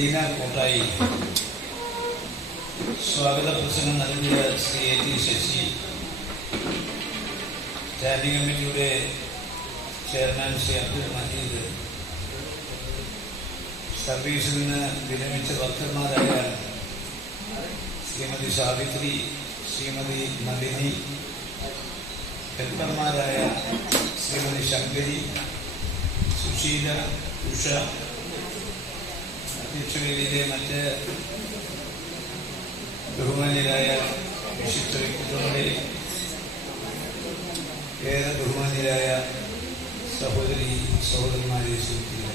ലീന കോട്ടായി, സ്വാഗത പ്രസംഗം നൽകിയ Shri A T Sasi, standing കമ്മിറ്റിയുടെ ചെയർമാൻ ശ്രീ അബ്ദുൽ മജീദ്, സർവീസിൽ നിന്ന് വിരമിച്ച ഭക്തന്മാരായ ശ്രീമതി സാവിത്രി, ശ്രീമതി നളിനി, ഹെൽപ്പർമാരായ ശ്രീമതി ശങ്കരി, സുശീല, ഉഷ, അധ്യക്ഷവേദിയിലെ മറ്റ് ബഹുമാന്യരായ വിശിഷ്ട വ്യക്തിത്വങ്ങളെ, ഏറെ ബഹുമാന്യരായ സഹോദരന്മാരെ, സുഹൃത്തുക്കളെ,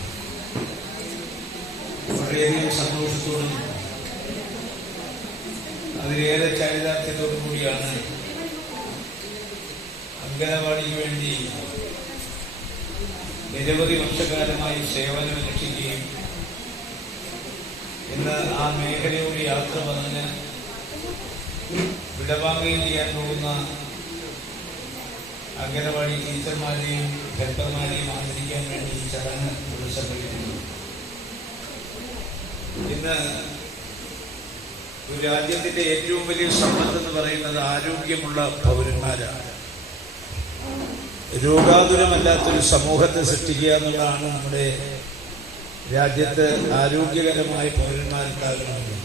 വളരെയധികം സന്തോഷത്തോടും അതിലേറെ ചാരിതാർത്ഥ്യത്തോടു കൂടിയാണ് അംഗനവാടിക്ക് വേണ്ടി നിരവധി വർഷക്കാലമായി സേവനമനുഷ്ഠിക്കുകയും ഇന്ന് ആ മേഖലയോട് യാത്ര പറഞ്ഞ് വിടവാങ്ങുകയും ചെയ്യാൻ പോകുന്ന അംഗനവാടി ടീച്ചർമാരെയും ഹെൽപ്പർമാരെയും ആദരിക്കാൻ വേണ്ടി ഈ ചടങ്ങ് പുനഃസംഘടിപ്പിക്കുന്നു. ഇന്ന് ഒരു രാജ്യത്തിന്റെ ഏറ്റവും വലിയ സമ്പത്ത് എന്ന് പറയുന്നത് ആരോഗ്യമുള്ള പൗരന്മാരാണ്. രോഗാതുരമല്ലാത്തൊരു സമൂഹത്തെ സൃഷ്ടിക്കുക എന്നുള്ളതാണ് നമ്മുടെ രാജ്യത്ത് ആരോഗ്യകരമായ പൗരന്മാരുണ്ടാകണമെന്ന്.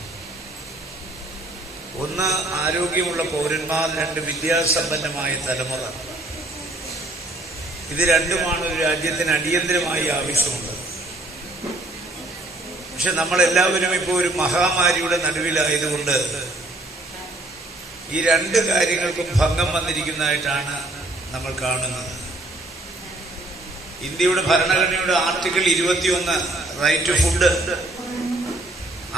ഒന്ന്, ആരോഗ്യമുള്ള പൗരന്മാർ. രണ്ട്, വിദ്യാസമ്പന്നമായ തലമുറ. ഇത് രണ്ടുമാണ് ഒരു രാജ്യത്തിന് അടിയന്തരമായി ആവശ്യമുള്ളത്. പക്ഷെ നമ്മളെല്ലാവരും ഇപ്പോൾ ഒരു മഹാമാരിയുടെ നടുവിലായതുകൊണ്ട് ഈ രണ്ട് കാര്യങ്ങൾക്കും ഭംഗം വന്നിരിക്കുന്നതായിട്ടാണ് നമ്മൾ കാണുന്നത്. ഇന്ത്യയുടെ ഭരണഘടനയുടെ ആർട്ടിക്കിൾ 21 റൈറ്റ് ടു ഫുഡ്,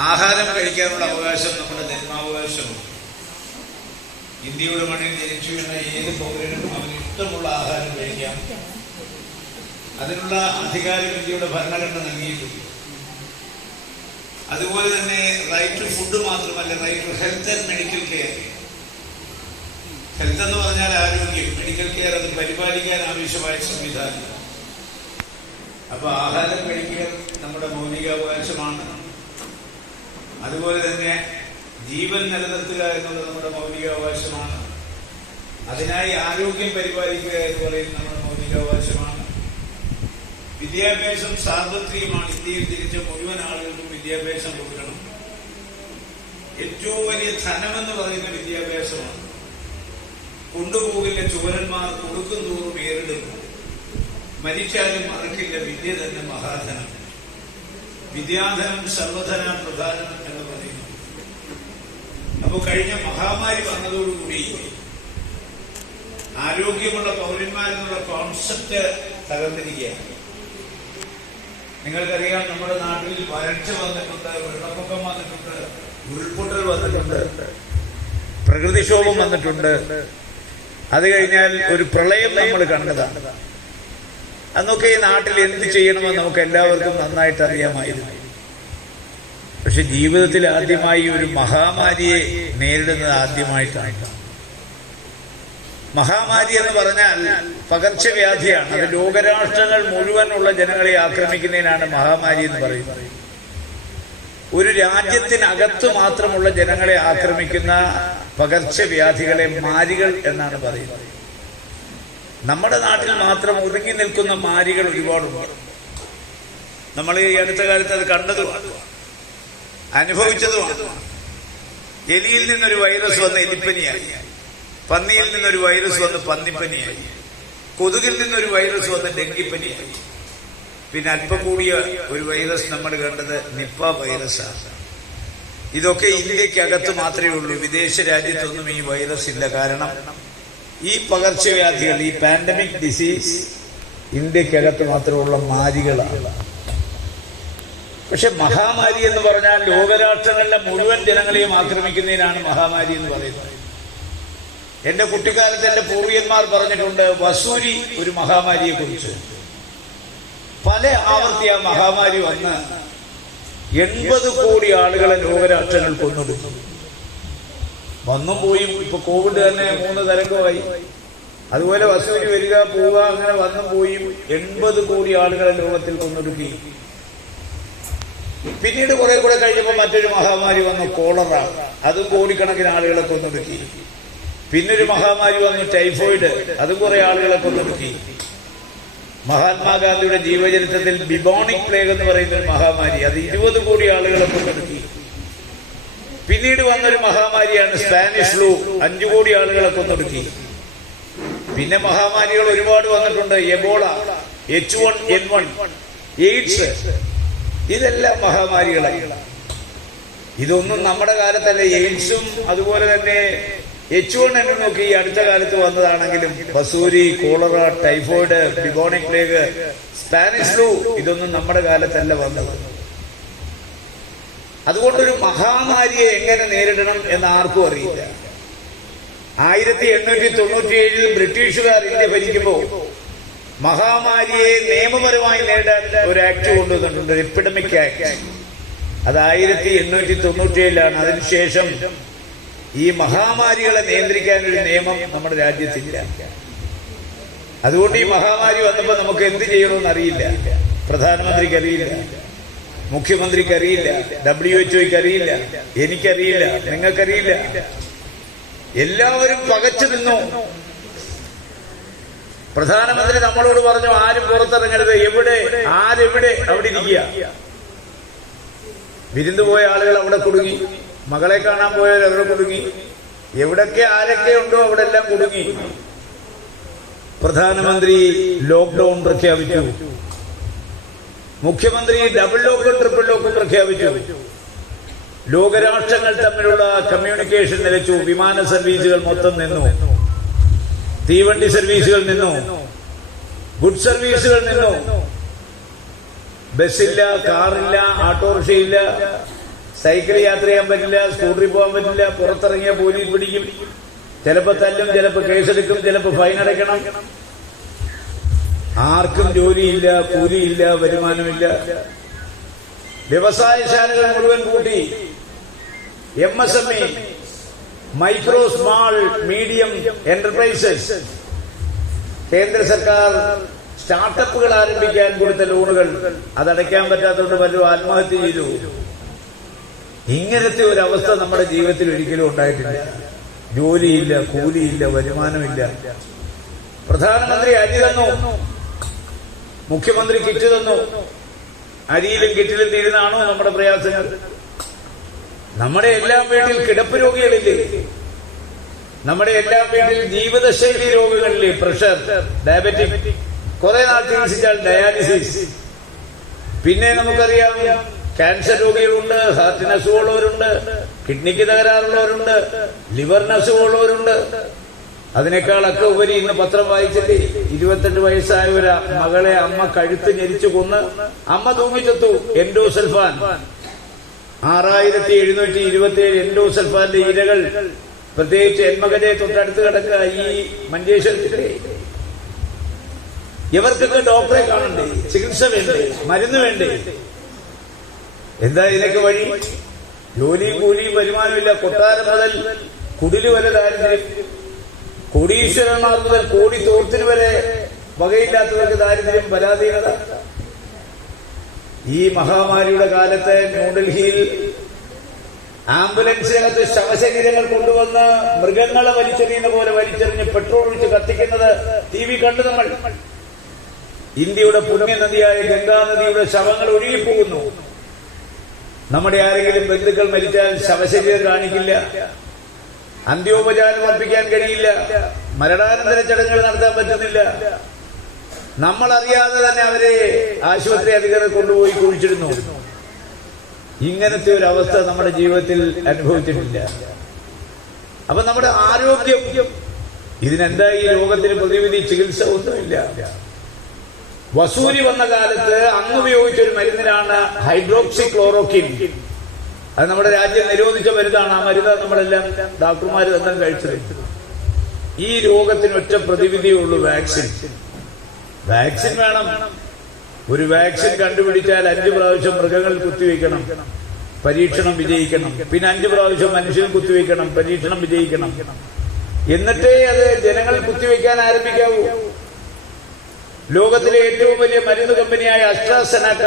ആഹാരം കഴിക്കാനുള്ള അവകാശം നമ്മുടെ ജന്മാവകാശമാണ്. ഇന്ത്യയുടെ മണ്ണിൽ ജനിച്ചു വീണ ഏത് പൗരനും അവന് ഇഷ്ടമുള്ള ആഹാരം കഴിക്കാം. അതിനുള്ള അധികാരം ഇന്ത്യയുടെ ഭരണഘടന നൽകിയിട്ടുണ്ട്. അതുപോലെ തന്നെ റൈറ്റ് ടു ഫുഡ് മാത്രമല്ല, right to health and medical care. Health എന്ന് പറഞ്ഞാൽ ആരോഗ്യം, മെഡിക്കൽ കെയർ അത് പരിപാലിക്കാൻ ആവശ്യമായ സംവിധാനം. അപ്പൊ ആഹാരം കഴിക്കൽ നമ്മുടെ മൗലികാവകാശമാണ്. അതുപോലെ തന്നെ ജീവൻ നിലനിർത്തുക എന്നുള്ളത് നമ്മുടെ മൗലികാവകാശമാണ്. അതിനായി ആരോഗ്യം പരിപാലിക്കുക എന്ന് പറയുന്നത് നമ്മുടെ മൗലികാവകാശമാണ്. വിദ്യാഭ്യാസം സാർവത്രികമാണ്. ഇന്ത്യയിൽ തിരിച്ച മുഴുവൻ ആളുകൾക്കും വിദ്യാഭ്യാസം കൊടുക്കണം. ഏറ്റവും വലിയ ധനമെന്ന് പറയുന്ന വിദ്യാഭ്യാസമാണ്. കൊണ്ടുപോകില്ല ചുവരന്മാർ, കൊടുക്കും തോറും ഏറിടുന്നു. മരിച്ചാലും മറക്കില്ല വിദ്യ തന്നെ മഹാധനം. വിദ്യാധനം സർവധന പ്രധാനം എന്ന് പറയുന്നു. അപ്പൊ കഴിഞ്ഞ മഹാമാരി വന്നതോടുകൂടി ആരോഗ്യമുള്ള പൗരന്മാരെന്നുള്ള കോൺസെപ്റ്റ് തകർന്നിരിക്കുകയാണ്. നിങ്ങൾക്കറിയാം, നമ്മുടെ നാട്ടിൽ വരൾച്ച വന്നിട്ടുണ്ട്, വെള്ളപ്പൊക്കം വന്നിട്ടുണ്ട്, ഉരുൾപൊട്ടൽ വന്നിട്ടുണ്ട്, പ്രകൃതിക്ഷോഭം വന്നിട്ടുണ്ട്. അത് കഴിഞ്ഞാൽ ഒരു പ്രളയം നമ്മൾ കണ്ടതാണ്. അന്നൊക്കെ ഈ നാട്ടിൽ എന്ത് ചെയ്യണമെന്ന് നമുക്ക് എല്ലാവർക്കും നന്നായിട്ട് അറിയാമായിരുന്നു. പക്ഷെ ജീവിതത്തിൽ ആദ്യമായി ഒരു മഹാമാരിയെ നേരിടുന്നത് ആദ്യമായിട്ടാണ്. മഹാമാരി എന്ന് പറഞ്ഞാൽ പകർച്ചവ്യാധിയാണ്. അത് ലോകരാഷ്ട്രങ്ങൾ മുഴുവനുള്ള ജനങ്ങളെ ആക്രമിക്കുന്നതിനാണ് മഹാമാരി എന്ന് പറയുന്നത്. ഒരു രാജ്യത്തിനകത്ത് മാത്രമുള്ള ജനങ്ങളെ ആക്രമിക്കുന്ന പകർച്ചവ്യാധികളെ മാരികൾ എന്നാണ് പറയുന്നത്. നമ്മുടെ നാട്ടിൽ മാത്രം ഒതുങ്ങി നിൽക്കുന്ന മാരികൾ ഒരുപാടുണ്ട്. നമ്മൾ ഈ അടുത്ത കാലത്ത് അത് കണ്ടതുമാണ്, അനുഭവിച്ചതുമാണ്. എലിയിൽ നിന്നൊരു വൈറസ് വന്ന് എലിപ്പനിയായി, പന്നിയിൽ നിന്നൊരു വൈറസ് വന്ന് പന്നിപ്പനിയായി, കൊതുകിൽ നിന്നൊരു വൈറസ് വന്ന് ഡെങ്കിപ്പനിയായി. പിന്നെ അല്പം കൂടിയ ഒരു വൈറസ് നമ്മൾ കണ്ടത് നിപ്പ വൈറസാണ്. ഇതൊക്കെ ഇന്ത്യക്കകത്ത് മാത്രമേ ഉള്ളൂ. വിദേശ രാജ്യത്തൊന്നും ഈ വൈറസ് ഇല്ല. കാരണം ഈ പകർച്ചവ്യാധികൾ, ഈ പാൻഡമിക് ഡിസീസ് ഇന്ത്യക്കകത്ത് മാത്രമുള്ള മാരികളാണ്. പക്ഷെ മഹാമാരി എന്ന് പറഞ്ഞാൽ ലോകരാഷ്ട്രങ്ങളിലെ മുഴുവൻ ജനങ്ങളെയും ആക്രമിക്കുന്നതിനാണ് മഹാമാരി എന്ന് പറയുന്നത്. എന്റെ കുട്ടിക്കാലത്ത് എന്റെ പൂർവികന്മാർ പറഞ്ഞിട്ടുണ്ട് വസൂരി ഒരു മഹാമാരിയെ കുറിച്ച്. പല ആവർത്തി ആ മഹാമാരി വന്ന് 80 കോടി ആളുകളെ ലോകരാഷ്ട്രങ്ങൾ കൊന്നൊടുത്തു. വന്നും പോയി. ഇപ്പൊ കോവിഡ് തന്നെ 3 തരംഗമായി. അതുപോലെ വസൂരി വരിക പോവുക, അങ്ങനെ വന്നും പോയി 80 കോടി ആളുകളെ ലോകത്തിൽ കൊന്നൊടുക്കി. പിന്നീട് കുറെ കൂടെ കഴിഞ്ഞപ്പോൾ മറ്റൊരു മഹാമാരി വന്നു, കോളറ. അതും കോടിക്കണക്കിന് ആളുകളെ കൊന്നൊടുക്കി. പിന്നൊരു മഹാമാരി വന്നു, ടൈഫോയിഡ്. അതും കുറെ ആളുകളെ കൊന്നൊടുക്കി. മഹാത്മാഗാന്ധിയുടെ ജീവചരിത്രത്തിൽ ബിബോണിക് പ്ലേഗ് എന്ന് പറയുന്ന ഒരു മഹാമാരി, അത് 20 കോടി ആളുകളെ കൊന്നൊടുക്കി. പിന്നീട് വന്നൊരു മഹാമാരിയാണ് സ്പാനിഷ് ഫ്ലൂ, 5 കോടി ആളുകളെ കൊന്നൊടുക്കി. പിന്നെ മഹാമാരികൾ ഒരുപാട് വന്നിട്ടുണ്ട്, എബോള, H1N1, എയ്ഡ്സ്. ഇതെല്ലാം മഹാമാരികളാണ്. ഇതൊന്നും നമ്മുടെ കാലത്തല്ല. എയ്ഡ്സും അതുപോലെ തന്നെ H1N1 ഒക്കെ ഈ അടുത്ത കാലത്ത് വന്നതാണെങ്കിലും വസൂരി, cholera, typhoid, bubonic plague, Spanish flu ഇതൊന്നും നമ്മുടെ കാലത്തല്ല വന്നത്. അതുകൊണ്ടൊരു മഹാമാരിയെ എങ്ങനെ നേരിടണം എന്ന് ആർക്കും അറിയില്ല. 1897 ബ്രിട്ടീഷുകാർ ഇന്ത്യ ഭരിക്കുമ്പോൾ മഹാമാരിയെ നിയമപരമായി നേടാൻ ഒരു ആക്ട് കൊണ്ടുവന്നിട്ടുണ്ട്, ഒരു എപ്പിഡമിക് ആക്ട്. അത് 1897 അതിനുശേഷം ഈ മഹാമാരികളെ നിയന്ത്രിക്കാൻ ഒരു നിയമം നമ്മുടെ രാജ്യത്തില്ല. അതുകൊണ്ട് ഈ മഹാമാരി വന്നപ്പോൾ നമുക്ക് എന്ത് ചെയ്യണമെന്ന് അറിയില്ല. പ്രധാനമന്ത്രിക്ക് അറിയില്ല, മുഖ്യമന്ത്രിക്ക് അറിയില്ല, WHO അറിയില്ല, എനിക്കറിയില്ല, നിങ്ങൾക്കറിയില്ല. എല്ലാവരും പകച്ചു നിന്നു. പ്രധാനമന്ത്രി നമ്മളോട് പറഞ്ഞു, ആരും പുറത്തിറങ്ങരുത്. എവിടെ ആരെവിടെ അവിടെ ഇരിക്കുക. വിരുന്ന് പോയ ആളുകൾ അവിടെ കുടുങ്ങി, മകളെ കാണാൻ പോയവർ അവിടെ കുടുങ്ങി, എവിടൊക്കെ ആരൊക്കെ ഉണ്ടോ അവിടെ എല്ലാം കുടുങ്ങി. പ്രധാനമന്ത്രി ലോക്ക്ഡൌൺ പ്രഖ്യാപിച്ചു, മുഖ്യമന്ത്രി ഡബിൾ ലോക്കും ട്രിപ്പിൾ ലോക്കും പ്രഖ്യാപിച്ചു. ലോകരാഷ്ട്രങ്ങൾ തമ്മിലുള്ള കമ്മ്യൂണിക്കേഷൻ നിലച്ചു. വിമാന സർവീസുകൾ മൊത്തം നിന്നു, തീവണ്ടി സർവീസുകൾ നിന്നു, ഗുഡ് സർവീസുകൾ നിന്നു. ബസ്സില്ല, കാറില്ല, ഓട്ടോറിക്ഷയില്ല, സൈക്കിൾ യാത്ര ചെയ്യാൻ പറ്റില്ല, സ്കൂട്ടറിൽ പോകാൻ പറ്റില്ല. പുറത്തിറങ്ങിയ പോലീസ് പിടിക്കും, ചിലപ്പോൾ തല്ലും, ചിലപ്പോൾ കേസെടുക്കും, ചിലപ്പോൾ ഫൈൻ അടയ്ക്കണം. ആർക്കും ജോലിയില്ല, കൂലിയില്ല, വരുമാനമില്ല. വ്യവസായശാലകൾ മുഴുവൻ കൂട്ടി. MSME, micro small medium enterprises, കേന്ദ്ര സർക്കാർ സ്റ്റാർട്ടപ്പുകൾ ആരംഭിക്കാൻ കൊടുത്ത ലോണുകൾ അതടയ്ക്കാൻ പറ്റാത്തതുകൊണ്ട് പലരും ആത്മഹത്യ ചെയ്തു. ഇങ്ങനത്തെ ഒരു അവസ്ഥ നമ്മുടെ ജീവിതത്തിൽ ഒരിക്കലും ഉണ്ടായിട്ടില്ല. ജോലിയില്ല, കൂലിയില്ല, വരുമാനമില്ല. പ്രധാനമന്ത്രി അരി തന്നു, മുഖ്യമന്ത്രി കിറ്റ് തന്നു. അരിയിലും കിറ്റിലും തീരുന്നാണോ നമ്മുടെ പ്രയാസങ്ങൾ? നമ്മുടെ എല്ലാം വീട്ടിൽ കിടപ്പ് രോഗികളില്ലേ? നമ്മുടെ എല്ലാം വീട്ടിൽ ജീവിതശൈലി രോഗങ്ങളില്ലേ? പ്രഷർ, ഡയബറ്റിക്, കുറെ നാൾ ചികിത്സിച്ചാൽ ഡയാലിസിസ്. പിന്നെ നമുക്കറിയാം, ക്യാൻസർ രോഗികളുണ്ട്, ഹാർട്ടിന് അസുഖമുള്ളവരുണ്ട്, കിഡ്നിക്ക് തകരാറുള്ളവരുണ്ട്, ലിവറിന് അസുഖമുള്ളവരുണ്ട്. അതിനേക്കാളൊക്കെ ഉപരി ഇന്ന് പത്രം വായിച്ചില്ലേ, 28 വയസ്സായ ഒരു മകളെ അമ്മ കഴുത്ത് ഞെരിച്ചു കൊന്ന് അമ്മ തൂങ്ങിച്ചെത്തു. എൻഡോസൾഫാൻ 6727 എൻഡോസൾഫാന്റെ ഇരകൾ, പ്രത്യേകിച്ച് എന്മകനെ തൊട്ടടുത്ത് കിടക്കുക ഈ മഞ്ചേശ്വരത്തിലെ. ഇവർക്കൊക്കെ ഡോക്ടറെ കാണണ്ടേ? ചികിത്സ വേണ്ടേ? മരുന്ന് വേണ്ടേ? എന്താ ഇതിനൊക്കെ വഴി? ജോലിയും കൂലിയും വരുമാനമില്ല. കൊട്ടാരം മുതൽ കുടില് വരെ ദാരിദ്ര്യം, കോടീശ്വരന്മാർ മുതൽ കോടി തോർത്തിന് വരെ വകയില്ലാത്തവർക്ക് ദാരിദ്ര്യം, പരാധീനത. ഈ മഹാമാരിയുടെ കാലത്ത് ന്യൂഡൽഹിയിൽ ആംബുലൻസിനകത്ത് ശവശരീരങ്ങൾ കൊണ്ടുവന്ന് മൃഗങ്ങളെ വലിച്ചെറിയുന്ന പോലെ വലിച്ചെറിഞ്ഞ് പെട്രോൾ ഒഴിച്ച് കത്തിക്കുന്നത് TV കണ്ടു നമ്മൾ. ഇന്ത്യയുടെ പുണ്യനദിയായ ഗംഗാനദിയുടെ ശവങ്ങൾ ഒഴുകിപ്പോകുന്നു. നമ്മുടെ ആരെങ്കിലും ബന്ധുക്കൾ മരിച്ചാൽ ശവശരീരം കാണിക്കില്ല, അന്ത്യോപചാരം അർപ്പിക്കാൻ കഴിയില്ല, മരണാനന്തര ചടങ്ങുകൾ നടത്താൻ പറ്റുന്നില്ല. നമ്മളറിയാതെ തന്നെ അവരെ ആശുപത്രി അധികൃതർ കൊണ്ടുപോയി കുഴിച്ചിടുന്നു. ഇങ്ങനത്തെ ഒരു അവസ്ഥ നമ്മുടെ ജീവിതത്തിൽ അനുഭവിച്ചിട്ടില്ല. അപ്പൊ നമ്മുടെ ആരോഗ്യം, ഇതിനെന്താ ഈ രോഗത്തിന് പ്രതിവിധി? ചികിത്സ ഒന്നുമില്ല. വസൂരി വന്ന കാലത്ത് അന്ന് ഉപയോഗിച്ചൊരു മരുന്നിനാണ് ഹൈഡ്രോക്സി ക്ലോറോക്വിൻ. അത് നമ്മുടെ രാജ്യം നിരോധിച്ച മരുന്നാണ്. ആ മരുന്ന് നമ്മളെല്ലാം ഡോക്ടർമാർ തന്നെ കഴിച്ചത്. ഈ രോഗത്തിന് ഒറ്റ പ്രതിവിധിയേ ഉള്ളൂ, വാക്സിൻ. വാക്സിൻ വേണം. ഒരു വാക്സിൻ കണ്ടുപിടിച്ചാൽ 5 പ്രാവശ്യം മൃഗങ്ങൾ കുത്തിവെക്കണം, പരീക്ഷണം വിജയിക്കണം. പിന്നെ 5 പ്രാവശ്യം മനുഷ്യൻ കുത്തിവെക്കണം, പരീക്ഷണം വിജയിക്കണം. എന്നിട്ടേ അത് ജനങ്ങൾ കുത്തിവെക്കാൻ ആരംഭിക്കാവൂ. ലോകത്തിലെ ഏറ്റവും വലിയ മരുന്ന് കമ്പനിയായ അസ്ട്രാസെനക്ക,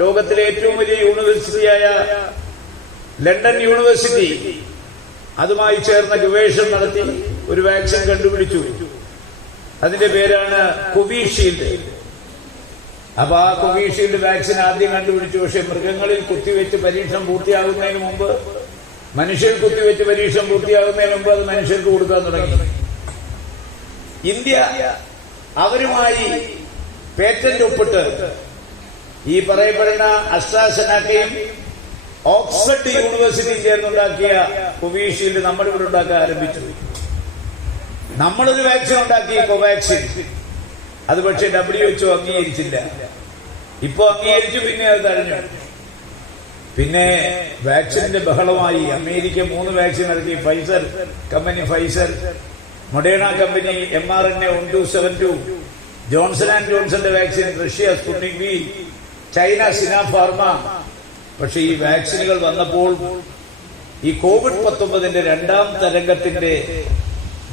ലോകത്തിലെ ഏറ്റവും വലിയ യൂണിവേഴ്സിറ്റിയായ ലണ്ടൻ യൂണിവേഴ്സിറ്റി അതുമായി ചേർന്ന ഗവേഷണം നടത്തി ഒരു വാക്സിൻ കണ്ടുപിടിച്ചു. അതിന്റെ പേരാണ് കോവിഷീൽഡ്. അപ്പൊ ആ കോവിഷീൽഡ് വാക്സിൻ ആദ്യം കണ്ടുപിടിച്ചു. പക്ഷെ മൃഗങ്ങളിൽ കുത്തിവെച്ച് പരീക്ഷണം പൂർത്തിയാകുന്നതിന് മുമ്പ്, മനുഷ്യർ കുത്തിവെച്ച് പരീക്ഷണം പൂർത്തിയാകുന്നതിന് മുമ്പ് അത് മനുഷ്യർക്ക് കൊടുക്കാൻ തുടങ്ങി. ഇന്ത്യ അവരുമായി പേറ്റന്റ് ഒപ്പിട്ട് ഈ പറയപ്പെടുന്ന അസ്ട്രാസെനക്കയും ഓക്സ്ഫോർഡ് യൂണിവേഴ്സിറ്റിയും ചേർന്നുണ്ടാക്കിയ കോവിഷീൽഡ് നമ്മളിവിടെ ഉണ്ടാക്കാൻ ആരംഭിച്ചു. നമ്മളൊരു വാക്സിൻ ഉണ്ടാക്കി, കോവാക്സിൻ. അത് പക്ഷേ WHO അംഗീകരിച്ചില്ല. ഇപ്പോ അംഗീകരിച്ചു, പിന്നെ അത് തടഞ്ഞു. പിന്നെ വാക്സിന്റെ ബഹളമായി. അമേരിക്ക 3 വാക്സിൻ ഇറക്കി. Pfizer company Pfizer, Moderna company mRNA 1272, Johnson and ജോൺസന്റെ vaccine, Russia Sputnik V, China Sinopharm. പക്ഷെ ഈ വാക്സിനുകൾ വന്നപ്പോൾ ഈ COVID-19 രണ്ടാം തരംഗത്തിന്റെ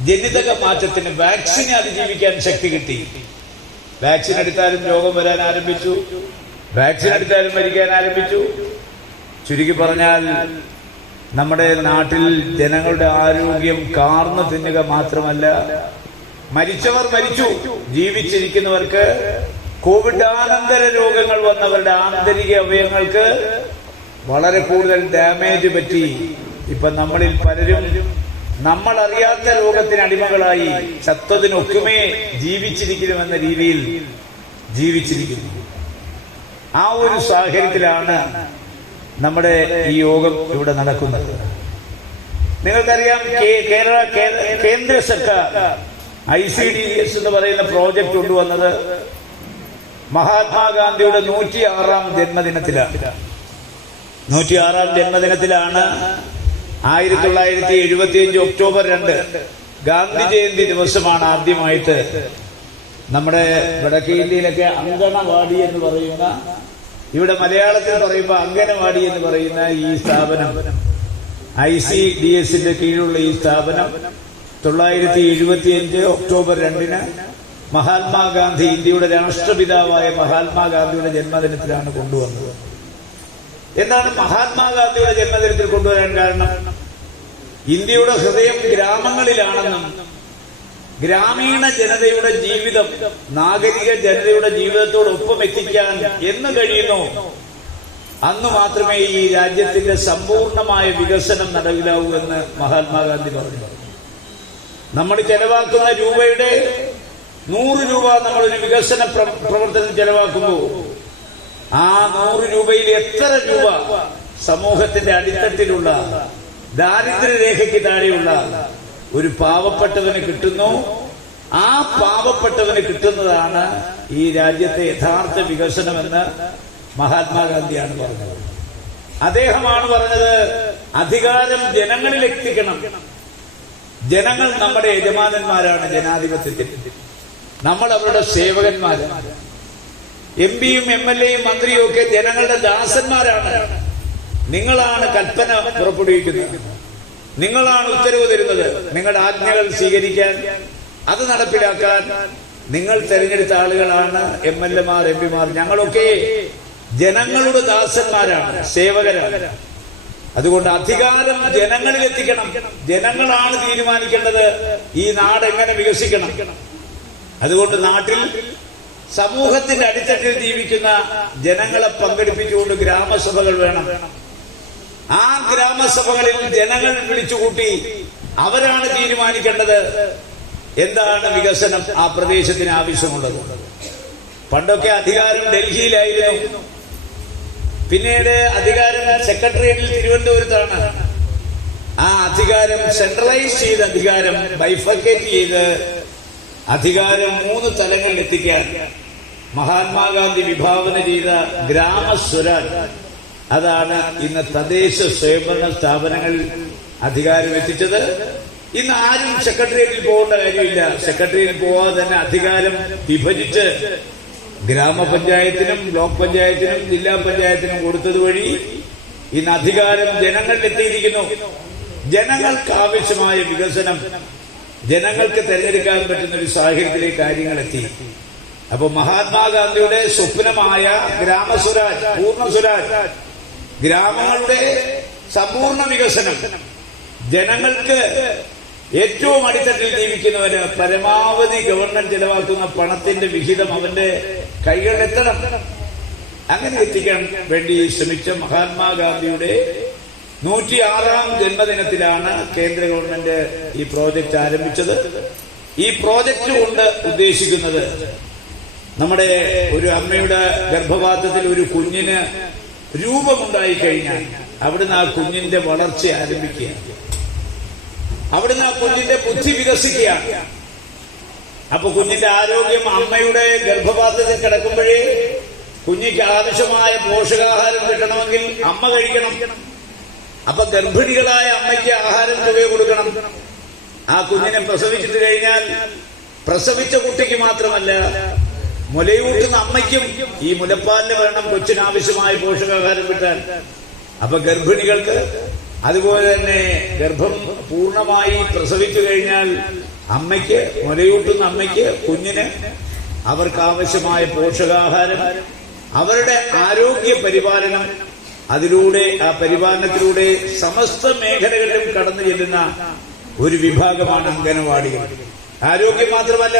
ജനിതക മാറ്റത്തിന് വാക്സിനെ അതിജീവിക്കാൻ ശക്തി കിട്ടി. വാക്സിൻ എടുത്താലും രോഗം വരാൻ ആരംഭിച്ചു, വാക്സിൻ എടുത്താലും മരിക്കാൻ ആരംഭിച്ചു. ചുരുക്കി പറഞ്ഞാൽ നമ്മുടെ നാട്ടിൽ ജനങ്ങളുടെ ആരോഗ്യം കാർന്നു തിന്നുക മാത്രമല്ല, മരിച്ചവർ മരിച്ചു, ജീവിച്ചിരിക്കുന്നവർക്ക് കോവിഡാനന്തര രോഗങ്ങൾ വന്നവരുടെ ആന്തരിക അവയവങ്ങൾക്ക് വളരെ കൂടുതൽ ഡാമേജ് പറ്റി. ഇപ്പൊ നമ്മളിൽ പലരും നമ്മൾ അറിയാത്ത രോഗത്തിന് അടിമകളായി ചത്തതിനൊക്കുമേ ജീവിച്ചിരിക്കണമെന്ന രീതിയിൽ ജീവിച്ചിരിക്കുന്നു. ആ ഒരു സാഹചര്യത്തിലാണ് നമ്മുടെ ഈ യോഗം ഇവിടെ നടക്കുന്നത്. നിങ്ങൾക്കറിയാം, കേന്ദ്ര സർക്കാർ ICDS എന്ന് പറയുന്ന പ്രോജക്റ്റ് കൊണ്ടുവന്നത് മഹാത്മാഗാന്ധിയുടെ 106ാം ജന്മദിനത്തിലാണ്. 106ാം ജന്മദിനത്തിലാണ് 1975 ഒക്ടോബർ 2 ഗാന്ധി ജയന്തി ദിവസമാണ് ആദ്യമായിട്ട് നമ്മുടെ വടക്കേ ഇന്ത്യയിലൊക്കെ അങ്കണവാടി എന്ന് പറയുന്ന, ഇവിടെ മലയാളത്തിൽ പറയുമ്പോൾ അംഗനവാടി എന്ന് പറയുന്ന ഈ സ്ഥാപനം, ICDSന്റെ കീഴിലുള്ള ഈ സ്ഥാപനം 1975 ഒക്ടോബർ 2 മഹാത്മാഗാന്ധി, ഇന്ത്യയുടെ രാഷ്ട്രപിതാവായ മഹാത്മാഗാന്ധിയുടെ ജന്മദിനത്തിലാണ് കൊണ്ടുവന്നത്. എന്താണ് മഹാത്മാഗാന്ധിയുടെ ജന്മദിനത്തിൽ കൊണ്ടുവരാൻ കാരണം? ഇന്ത്യയുടെ ഹൃദയം ഗ്രാമങ്ങളിലാണെന്നും ഗ്രാമീണ ജനതയുടെ ജീവിതം നാഗരിക ജനതയുടെ ജീവിതത്തോടൊപ്പം എത്തിക്കാൻ എന്ന് കഴിയുന്നു അന്ന് മാത്രമേ ഈ രാജ്യത്തിന്റെ സമ്പൂർണമായ വികസനം നടക്കില്ലാവൂ എന്ന് മഹാത്മാഗാന്ധി പറഞ്ഞു. നമ്മൾ ചെലവാക്കുന്ന രൂപയുടെ 100 രൂപ നമ്മളൊരു വികസന പ്രവർത്തനം ചെലവാക്കുമ്പോൾ ആ 100 രൂപയിൽ എത്ര രൂപ സമൂഹത്തിന്റെ അടിത്തട്ടിലുള്ള ദാരിദ്ര്യരേഖയ്ക്ക് താഴെയുള്ള ഒരു പാവപ്പെട്ടവന് കിട്ടുന്നു? ആ പാവപ്പെട്ടവന് കിട്ടുന്നതാണ് ഈ രാജ്യത്തെ യഥാർത്ഥ വികസനമെന്ന് മഹാത്മാഗാന്ധിയാണ് പറഞ്ഞത്. അദ്ദേഹമാണ് പറഞ്ഞത്, അധികാരം ജനങ്ങളിൽ എത്തിക്കണം. ജനങ്ങൾ നമ്മുടെ യജമാനന്മാരാണ് ജനാധിപത്യത്തിൽ, നമ്മൾ അവരുടെ സേവകന്മാരാണ്. MP-യും MLA-യും മന്ത്രിയും ഒക്കെ ജനങ്ങളുടെ ദാസന്മാരാണ്. നിങ്ങളാണ് കൽപ്പന പുറപ്പെടുവിക്കുന്നത്, നിങ്ങളാണ് ഉത്തരവ് തരുന്നത്. നിങ്ങളുടെ ആജ്ഞകൾ സ്വീകരിക്കാൻ, അത് നടപ്പിലാക്കാൻ നിങ്ങൾ തെരഞ്ഞെടുത്ത ആളുകളാണ് MLA-മാർ, MP-മാർ. ഞങ്ങളൊക്കെ ജനങ്ങളുടെ ദാസന്മാരാണ്, സേവകരാണ്. അതുകൊണ്ട് അധികാരം ജനങ്ങളിൽ എത്തിക്കണം. ജനങ്ങളാണ് തീരുമാനിക്കേണ്ടത് ഈ നാട് എങ്ങനെ വികസിക്കണം. അതുകൊണ്ട് നാട്ടിൽ സമൂഹത്തിന്റെ അടിത്തട്ടിൽ ജീവിക്കുന്ന ജനങ്ങളെ പങ്കെടുപ്പിച്ചുകൊണ്ട് ഗ്രാമസഭകൾ വേണം. ആ ഗ്രാമസഭകളിൽ ജനങ്ങൾ വിളിച്ചുകൂട്ടി അവരാണ് തീരുമാനിക്കേണ്ടത് എന്താണ് വികസനം ആ പ്രദേശത്തിന് ആവശ്യമുള്ളത്. പണ്ടൊക്കെ അധികാരം ഡൽഹിയിലായിരുന്നു, പിന്നീട് അധികാരം സെക്രട്ടേറിയറ്റിൽ തിരുവനന്തപുരത്താണ്. ആ അധികാരം സെൻട്രലൈസ് ചെയ്ത്, അധികാരം ബൈഫർക്കേറ്റ് ചെയ്ത് അധികാരം 3 തലങ്ങളിൽ എത്തിക്കാൻ മഹാത്മാഗാന്ധി വിഭാവന ചെയ്ത ഗ്രാമസ്വരാജ്, അതാണ് ഇന്ന് തദ്ദേശ സ്വയംഭരണ സ്ഥാപനങ്ങളിൽ അധികാരം എത്തിച്ചത്. ഇന്ന് ആരും സെക്രട്ടേറിയറ്റിൽ പോകേണ്ട കാര്യമില്ല. സെക്രട്ടേറിയറ്റിൽ പോവാതെ തന്നെ അധികാരം വിഭജിച്ച് ഗ്രാമപഞ്ചായത്തിനും ബ്ലോക്ക് പഞ്ചായത്തിനും ജില്ലാ പഞ്ചായത്തിനും കൊടുത്തത് വഴി ഇന്ന് അധികാരം ജനങ്ങളിലെത്തിയിരിക്കുന്നു. ജനങ്ങൾക്ക് ആവശ്യമായ വികസനം ജനങ്ങൾക്ക് തെരഞ്ഞെടുക്കാൻ പറ്റുന്ന ഒരു സാഹചര്യത്തിലേക്ക് കാര്യങ്ങൾ എത്തി. അപ്പൊ മഹാത്മാഗാന്ധിയുടെ സ്വപ്നമായ ഗ്രാമസ്വരാജ്, പൂർണ്ണ സ്വരാജ്, ഗ്രാമങ്ങളുടെ സമ്പൂർണ്ണ വികസനം, ജനങ്ങൾക്ക് ഏറ്റവും അടിത്തട്ടിൽ ജീവിക്കുന്നവന് പരമാവധി ഗവൺമെന്റ് ചെലവാക്കുന്ന പണത്തിന്റെ വിഹിതം അവന്റെ കൈകളിലെത്തണം. അങ്ങനെ എത്തിക്കാൻ വേണ്ടി ശ്രമിച്ച മഹാത്മാഗാന്ധിയുടെ 106ാം ജന്മദിനത്തിലാണ് കേന്ദ്ര ഗവൺമെന്റ് ഈ പ്രോജക്റ്റ് ആരംഭിച്ചത്. ഈ പ്രോജക്റ്റ് കൊണ്ട് ഉദ്ദേശിക്കുന്നത് നമ്മുടെ ഒരു അമ്മയുടെ ഗർഭപാത്രത്തിൽ ഒരു കുഞ്ഞിന് രൂപമുണ്ടായി കഴിഞ്ഞാൽ അവിടുന്ന് ആ കുഞ്ഞിന്റെ വളർച്ച ആരംഭിക്കുകയാണ്, അവിടുന്ന് ആ കുഞ്ഞിന്റെ ബുദ്ധി വികസിക്കുകയാണ്. അപ്പൊ കുഞ്ഞിന്റെ ആരോഗ്യം അമ്മയുടെ ഗർഭപാത്രത്തിൽ കിടക്കുമ്പോഴേ കുഞ്ഞിക്ക് ആവശ്യമായ പോഷകാഹാരം കിട്ടണമെങ്കിൽ അമ്മ കഴിക്കണം. അപ്പൊ ഗർഭിണികളായ അമ്മയ്ക്ക് ആഹാരം തുക കൊടുക്കണം. ആ കുഞ്ഞിനെ പ്രസവിച്ചിട്ട് കഴിഞ്ഞാൽ പ്രസവിച്ച കുട്ടിക്ക് മാത്രമല്ല, മുലയൂട്ടുന്ന അമ്മയ്ക്കും ഈ മുലപ്പാലിന് വേണം കൊച്ചിനാവശ്യമായ പോഷകാഹാരം കിട്ടാൻ. അപ്പൊ ഗർഭിണികൾക്ക്, അതുപോലെ തന്നെ ഗർഭം പൂർണ്ണമായി പ്രസവിച്ചു കഴിഞ്ഞാൽ അമ്മയ്ക്ക്, മുലയൂട്ടുന്ന അമ്മയ്ക്ക്, കുഞ്ഞിന് അവർക്കാവശ്യമായ പോഷകാഹാരം, അവരുടെ ആരോഗ്യ പരിപാലനം, അതിലൂടെ ആ പരിപാലനത്തിലൂടെ സമസ്ത മേഖലകളിലും കടന്നു ചെല്ലുന്ന ഒരു വിഭാഗമാണ് അംഗനവാടികൾ. ആരോഗ്യം മാത്രമല്ല,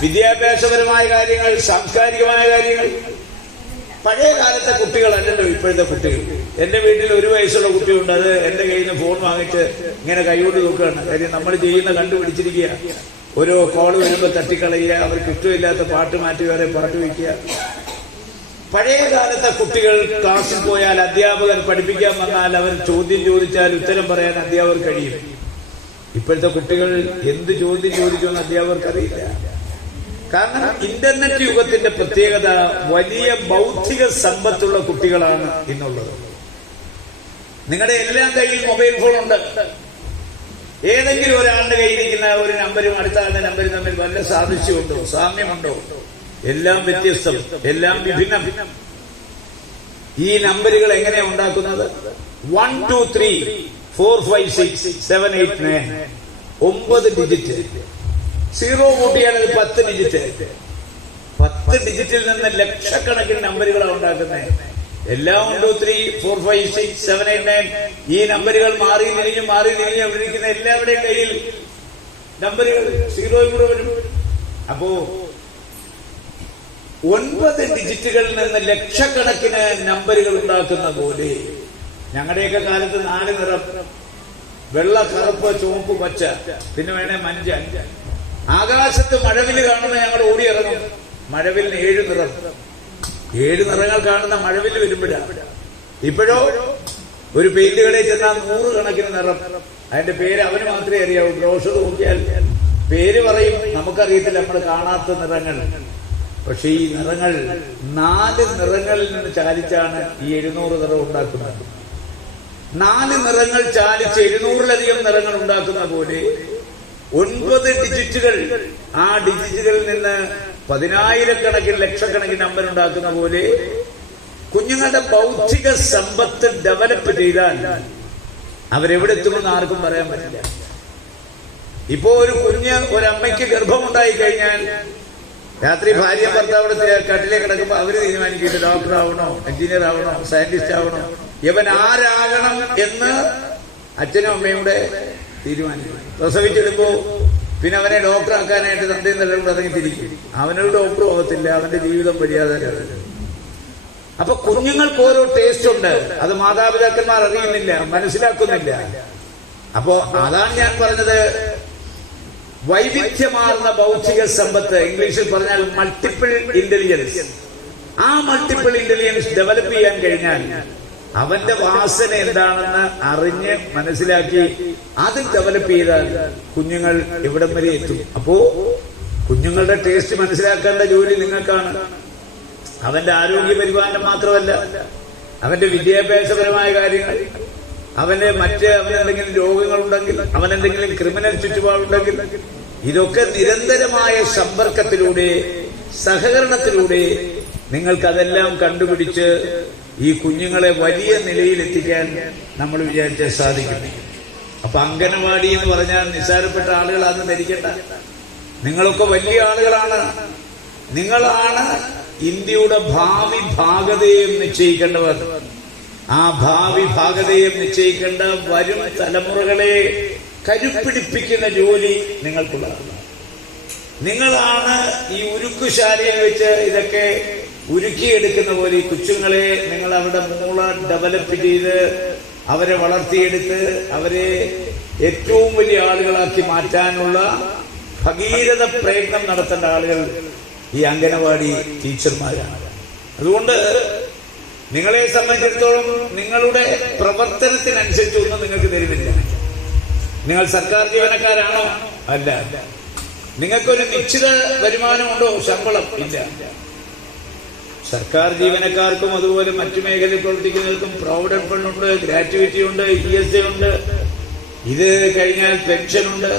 വിദ്യാഭ്യാസപരമായ കാര്യങ്ങൾ, സാംസ്കാരികമായ കാര്യങ്ങൾ. പഴയ കാലത്തെ കുട്ടികളല്ലല്ലോ ഇപ്പോഴത്തെ കുട്ടികൾ. എന്റെ വീട്ടിൽ 1 വയസ്സുള്ള കുട്ടിയുണ്ട്, അത് എന്റെ കയ്യിൽ നിന്ന് ഫോൺ വാങ്ങിച്ച് ഇങ്ങനെ കൈകൊണ്ട് നോക്കുകയാണ്. കാര്യം നമ്മൾ ചെയ്യുന്ന കണ്ടുപിടിച്ചിരിക്കുക. ഓരോ കോള് വരുമ്പോൾ തട്ടിക്കളയുക, അവർക്ക് ഇഷ്ടമില്ലാത്ത പാട്ട് മാറ്റി വേറെ പാട്ട് വയ്ക്കുക. പഴയ കാലത്തെ കുട്ടികൾ ക്ലാസ്സിൽ പോയാൽ അധ്യാപകർ പഠിപ്പിക്കാൻ വന്നാൽ അവർ ചോദ്യം ചോദിച്ചാൽ ഉത്തരം പറയാൻ അധ്യാപകർ കഴിയും. ഇപ്പോഴത്തെ കുട്ടികൾ എന്ത് ചോദ്യം ചോദിക്കുമെന്ന് അധ്യാപകർക്കറിയില്ല. കാരണം ഇന്റർനെറ്റ് യുഗത്തിന്റെ പ്രത്യേകത വലിയ ബൗദ്ധിക സമ്പത്തുള്ള കുട്ടികളാണ് ഇന്നുള്ളത്. നിങ്ങളുടെ എല്ലാം കയ്യിൽ മൊബൈൽ ഫോൺ ഉണ്ട്. ഏതെങ്കിലും ഒരാളുടെ കയ്യിലിരിക്കുന്ന ഒരു നമ്പരും അടുത്ത ആളുടെ നമ്പരും തമ്മിൽ വല്ല സാദൃശ്യമുണ്ടോ, സാമ്യമുണ്ടോ? എല്ലാം വ്യത്യസ്തം, എല്ലാം വിഭിന്നം. ഈ നമ്പറുകൾ എങ്ങനെയാണ് ഉണ്ടാക്കുന്നത്? 1 2 3 4 5 6 7 8 9 9 ഡിജിറ്റ്. 0 കൂട്ടിയാൽ അത് 10 ഡിജിറ്റ്. 10 ഡിജിറ്റിൽ നിന്ന് ലക്ഷക്കണക്കിന് നമ്പറുകളാണ് ഉണ്ടാക്കുന്നത്. എല്ലാം 1 2 3 4 5 6 7 8 9 ഈ നമ്പറുകൾ മാറി തിരിഞ്ഞ് അവിടെ ഇരിക്കുന്ന എല്ലാവരുടെയും കയ്യിൽ നമ്പറുകൾ 0 കൂടെ വരും. അപ്പോ 9 ഡിജിറ്റുകളിൽ നിന്ന് ലക്ഷക്കണക്കിന് നമ്പറുകൾ ഉണ്ടാക്കുന്ന പോലെ ഞങ്ങളുടെയൊക്കെ കാലത്ത് 4 നിറം: വെള്ള, കറുപ്പ്, ചുവപ്പ്, പച്ച, പിന്നെ വേണേ മഞ്ഞ. ആകാശത്ത് മഴവില് കാണുന്ന ഞങ്ങൾ ഓടിയിറങ്ങും. മഴവിലിന് 7 നിറം. 7 നിറങ്ങൾ കാണുന്ന മഴവില് വരുമ്പോഴാണ്. ഇപ്പോഴോ ഒരു പെയിന്റ് കടയിൽ ചെന്നാൽ 100 കണക്കിന് നിറം. അതിന്റെ പേര് അവന് മാത്രമേ അറിയാവൂ. ബ്രോഷർ നോക്കിയാൽ പേര് പറയും, നമുക്കറിയത്തില്ല, നമ്മൾ കാണാത്ത നിറങ്ങൾ. പക്ഷെ ഈ നിറങ്ങൾ 4 നിറങ്ങളിൽ നിന്ന് ചാലിച്ചാണ് ഈ 700 നിറം ഉണ്ടാക്കുന്നത്. 4 നിറങ്ങൾ ചാലിച്ച് 700-ലധികം നിറങ്ങൾ ഉണ്ടാക്കുന്ന പോലെ 9 ഡിജിറ്റുകൾ, ആ ഡിജിറ്റുകളിൽ നിന്ന് 10,000-കണക്കിന് ലക്ഷക്കണക്കിന് നമ്പർ ഉണ്ടാക്കുന്ന പോലെ കുഞ്ഞുങ്ങളുടെ ബൗദ്ധിക സമ്പത്ത് ഡെവലപ്പ് ചെയ്താൽ അവരെവിടെ എത്തുമെന്ന് ആർക്കും പറയാൻ പറ്റില്ല. ഇപ്പോ ഒരു കുഞ്ഞ്, ഒരമ്മയ്ക്ക് ഗർഭമുണ്ടായി കഴിഞ്ഞാൽ രാത്രി ഭാര്യ ഭർത്താവിടെ കട്ടിലേക്ക് കിടക്കുമ്പോൾ അവര് തീരുമാനിക്കില്ല ഡോക്ടർ ആവണോ, എഞ്ചിനീയർ ആവണോ, സയന്റിസ്റ്റ് ആവണോ, ഇവൻ ആരാകണം എന്ന് അച്ഛനും അമ്മയും കൂടെ തീരുമാനിക്കും. പ്രസവിച്ചെടുപ്പോ പിന്നെ അവനെ ഡോക്ടറാക്കാനായിട്ട് തന്തയും തലയും ഇറങ്ങി തിരിക്കും. അവനൊരു ഡോക്ടർ ആവത്തില്ല, അവന്റെ ജീവിതം മര്യാദയാണ്. അപ്പൊ കുഞ്ഞുങ്ങൾക്ക് ഓരോ ടേസ്റ്റ് ഉണ്ട്. അത് മാതാപിതാക്കന്മാർ അറിയുന്നില്ല, മനസ്സിലാക്കുന്നില്ല. അപ്പോ അതാണ് ഞാൻ പറഞ്ഞത്, വൈവിധ്യമാർന്ന ബൗദ്ധിക സമ്പത്ത്, ഇംഗ്ലീഷിൽ പറഞ്ഞാൽ മൾട്ടിപ്പിൾ ഇന്റലിജൻസ്. ആ മൾട്ടിപ്പിൾ ഇന്റലിജൻസ് ഡെവലപ്പ് ചെയ്യാൻ കഴിഞ്ഞാൽ അവന്റെ വാസന എന്താണെന്ന് അറിഞ്ഞ് മനസ്സിലാക്കി അത് ഡെവലപ്പ് ചെയ്താൽ കുഞ്ഞുങ്ങൾ എവിടം വരെ എത്തും. അപ്പോ കുഞ്ഞുങ്ങളുടെ ടേസ്റ്റ് മനസ്സിലാക്കേണ്ട ജോലി നിങ്ങൾക്കാണ്. അവന്റെ ആരോഗ്യ പരിപാലനം മാത്രമല്ല, അവന്റെ വിദ്യാഭ്യാസപരമായ കാര്യങ്ങൾ, അവനെന്തെങ്കിലും രോഗങ്ങളുണ്ടെങ്കിൽ, അവനെന്തെങ്കിലും ക്രിമിനൽ ചുറ്റുപാടുണ്ടെങ്കിൽ, ഇതൊക്കെ നിരന്തരമായ സമ്പർക്കത്തിലൂടെ, സഹകരണത്തിലൂടെ നിങ്ങൾക്കതെല്ലാം കണ്ടുപിടിച്ച് ഈ കുഞ്ഞുങ്ങളെ വലിയ നിലയിലെത്തിക്കാൻ നമ്മൾ വിചാരിച്ചാൽ സാധിക്കും. അപ്പൊ അംഗനവാടി എന്ന് പറഞ്ഞാൽ നിസ്സാരപ്പെട്ട ആളുകളാണെന്ന് ധരിക്കണ്ട. നിങ്ങളൊക്കെ വലിയ ആളുകളാണ്. നിങ്ങളാണ് ഇന്ത്യയുടെ ഭാവി ഭാഗതയും നിശ്ചയിക്കേണ്ടവർ. ആ ഭാവി ഭാഗതയും നിശ്ചയിക്കേണ്ട വരും തലമുറകളെ കരുപ്പിടിപ്പിക്കുന്ന ജോലി നിങ്ങൾക്കുള്ളതാണ്. നിങ്ങളാണ് ഈ ഉരുക്കുശാലയിൽ വെച്ച് ഇതൊക്കെ ഉരുക്കിയെടുക്കുന്ന പോലെ ഈ കൊച്ചുങ്ങളെ നിങ്ങൾ അവരുടെ മൂള ഡെവലപ്പ് ചെയ്ത് അവരെ വളർത്തിയെടുത്ത് അവരെ ഏറ്റവും വലിയ ആളുകളാക്കി മാറ്റാനുള്ള ഭഗീരഥ പ്രയത്നം നടത്തേണ്ട ആളുകൾ ഈ അംഗനവാടി ടീച്ചർമാരാണ്. അതുകൊണ്ട് നിങ്ങളെ സംബന്ധിച്ചിടത്തോളം നിങ്ങളുടെ പ്രവർത്തനത്തിനനുസരിച്ച് ഒന്നും നിങ്ങൾക്ക് തരുന്നില്ല. നിങ്ങൾ സർക്കാർ ജീവനക്കാരാണോ? അല്ല. നിങ്ങൾക്കൊരു നിശ്ചിത വരുമാനമുണ്ടോ? ശമ്പളം ഇല്ല. സർക്കാർ ജീവനക്കാർക്കും അതുപോലെ മറ്റു മേഖലയിൽ പ്രവർത്തിക്കുന്നവർക്കും പ്രോവിഡന്റ് ഫണ്ട് ഉണ്ട്, ഗ്രാറ്റുവിറ്റി ഉണ്ട്, ESA ഉണ്ട്, ഇത് കഴിഞ്ഞാൽ പെൻഷനുണ്ട്.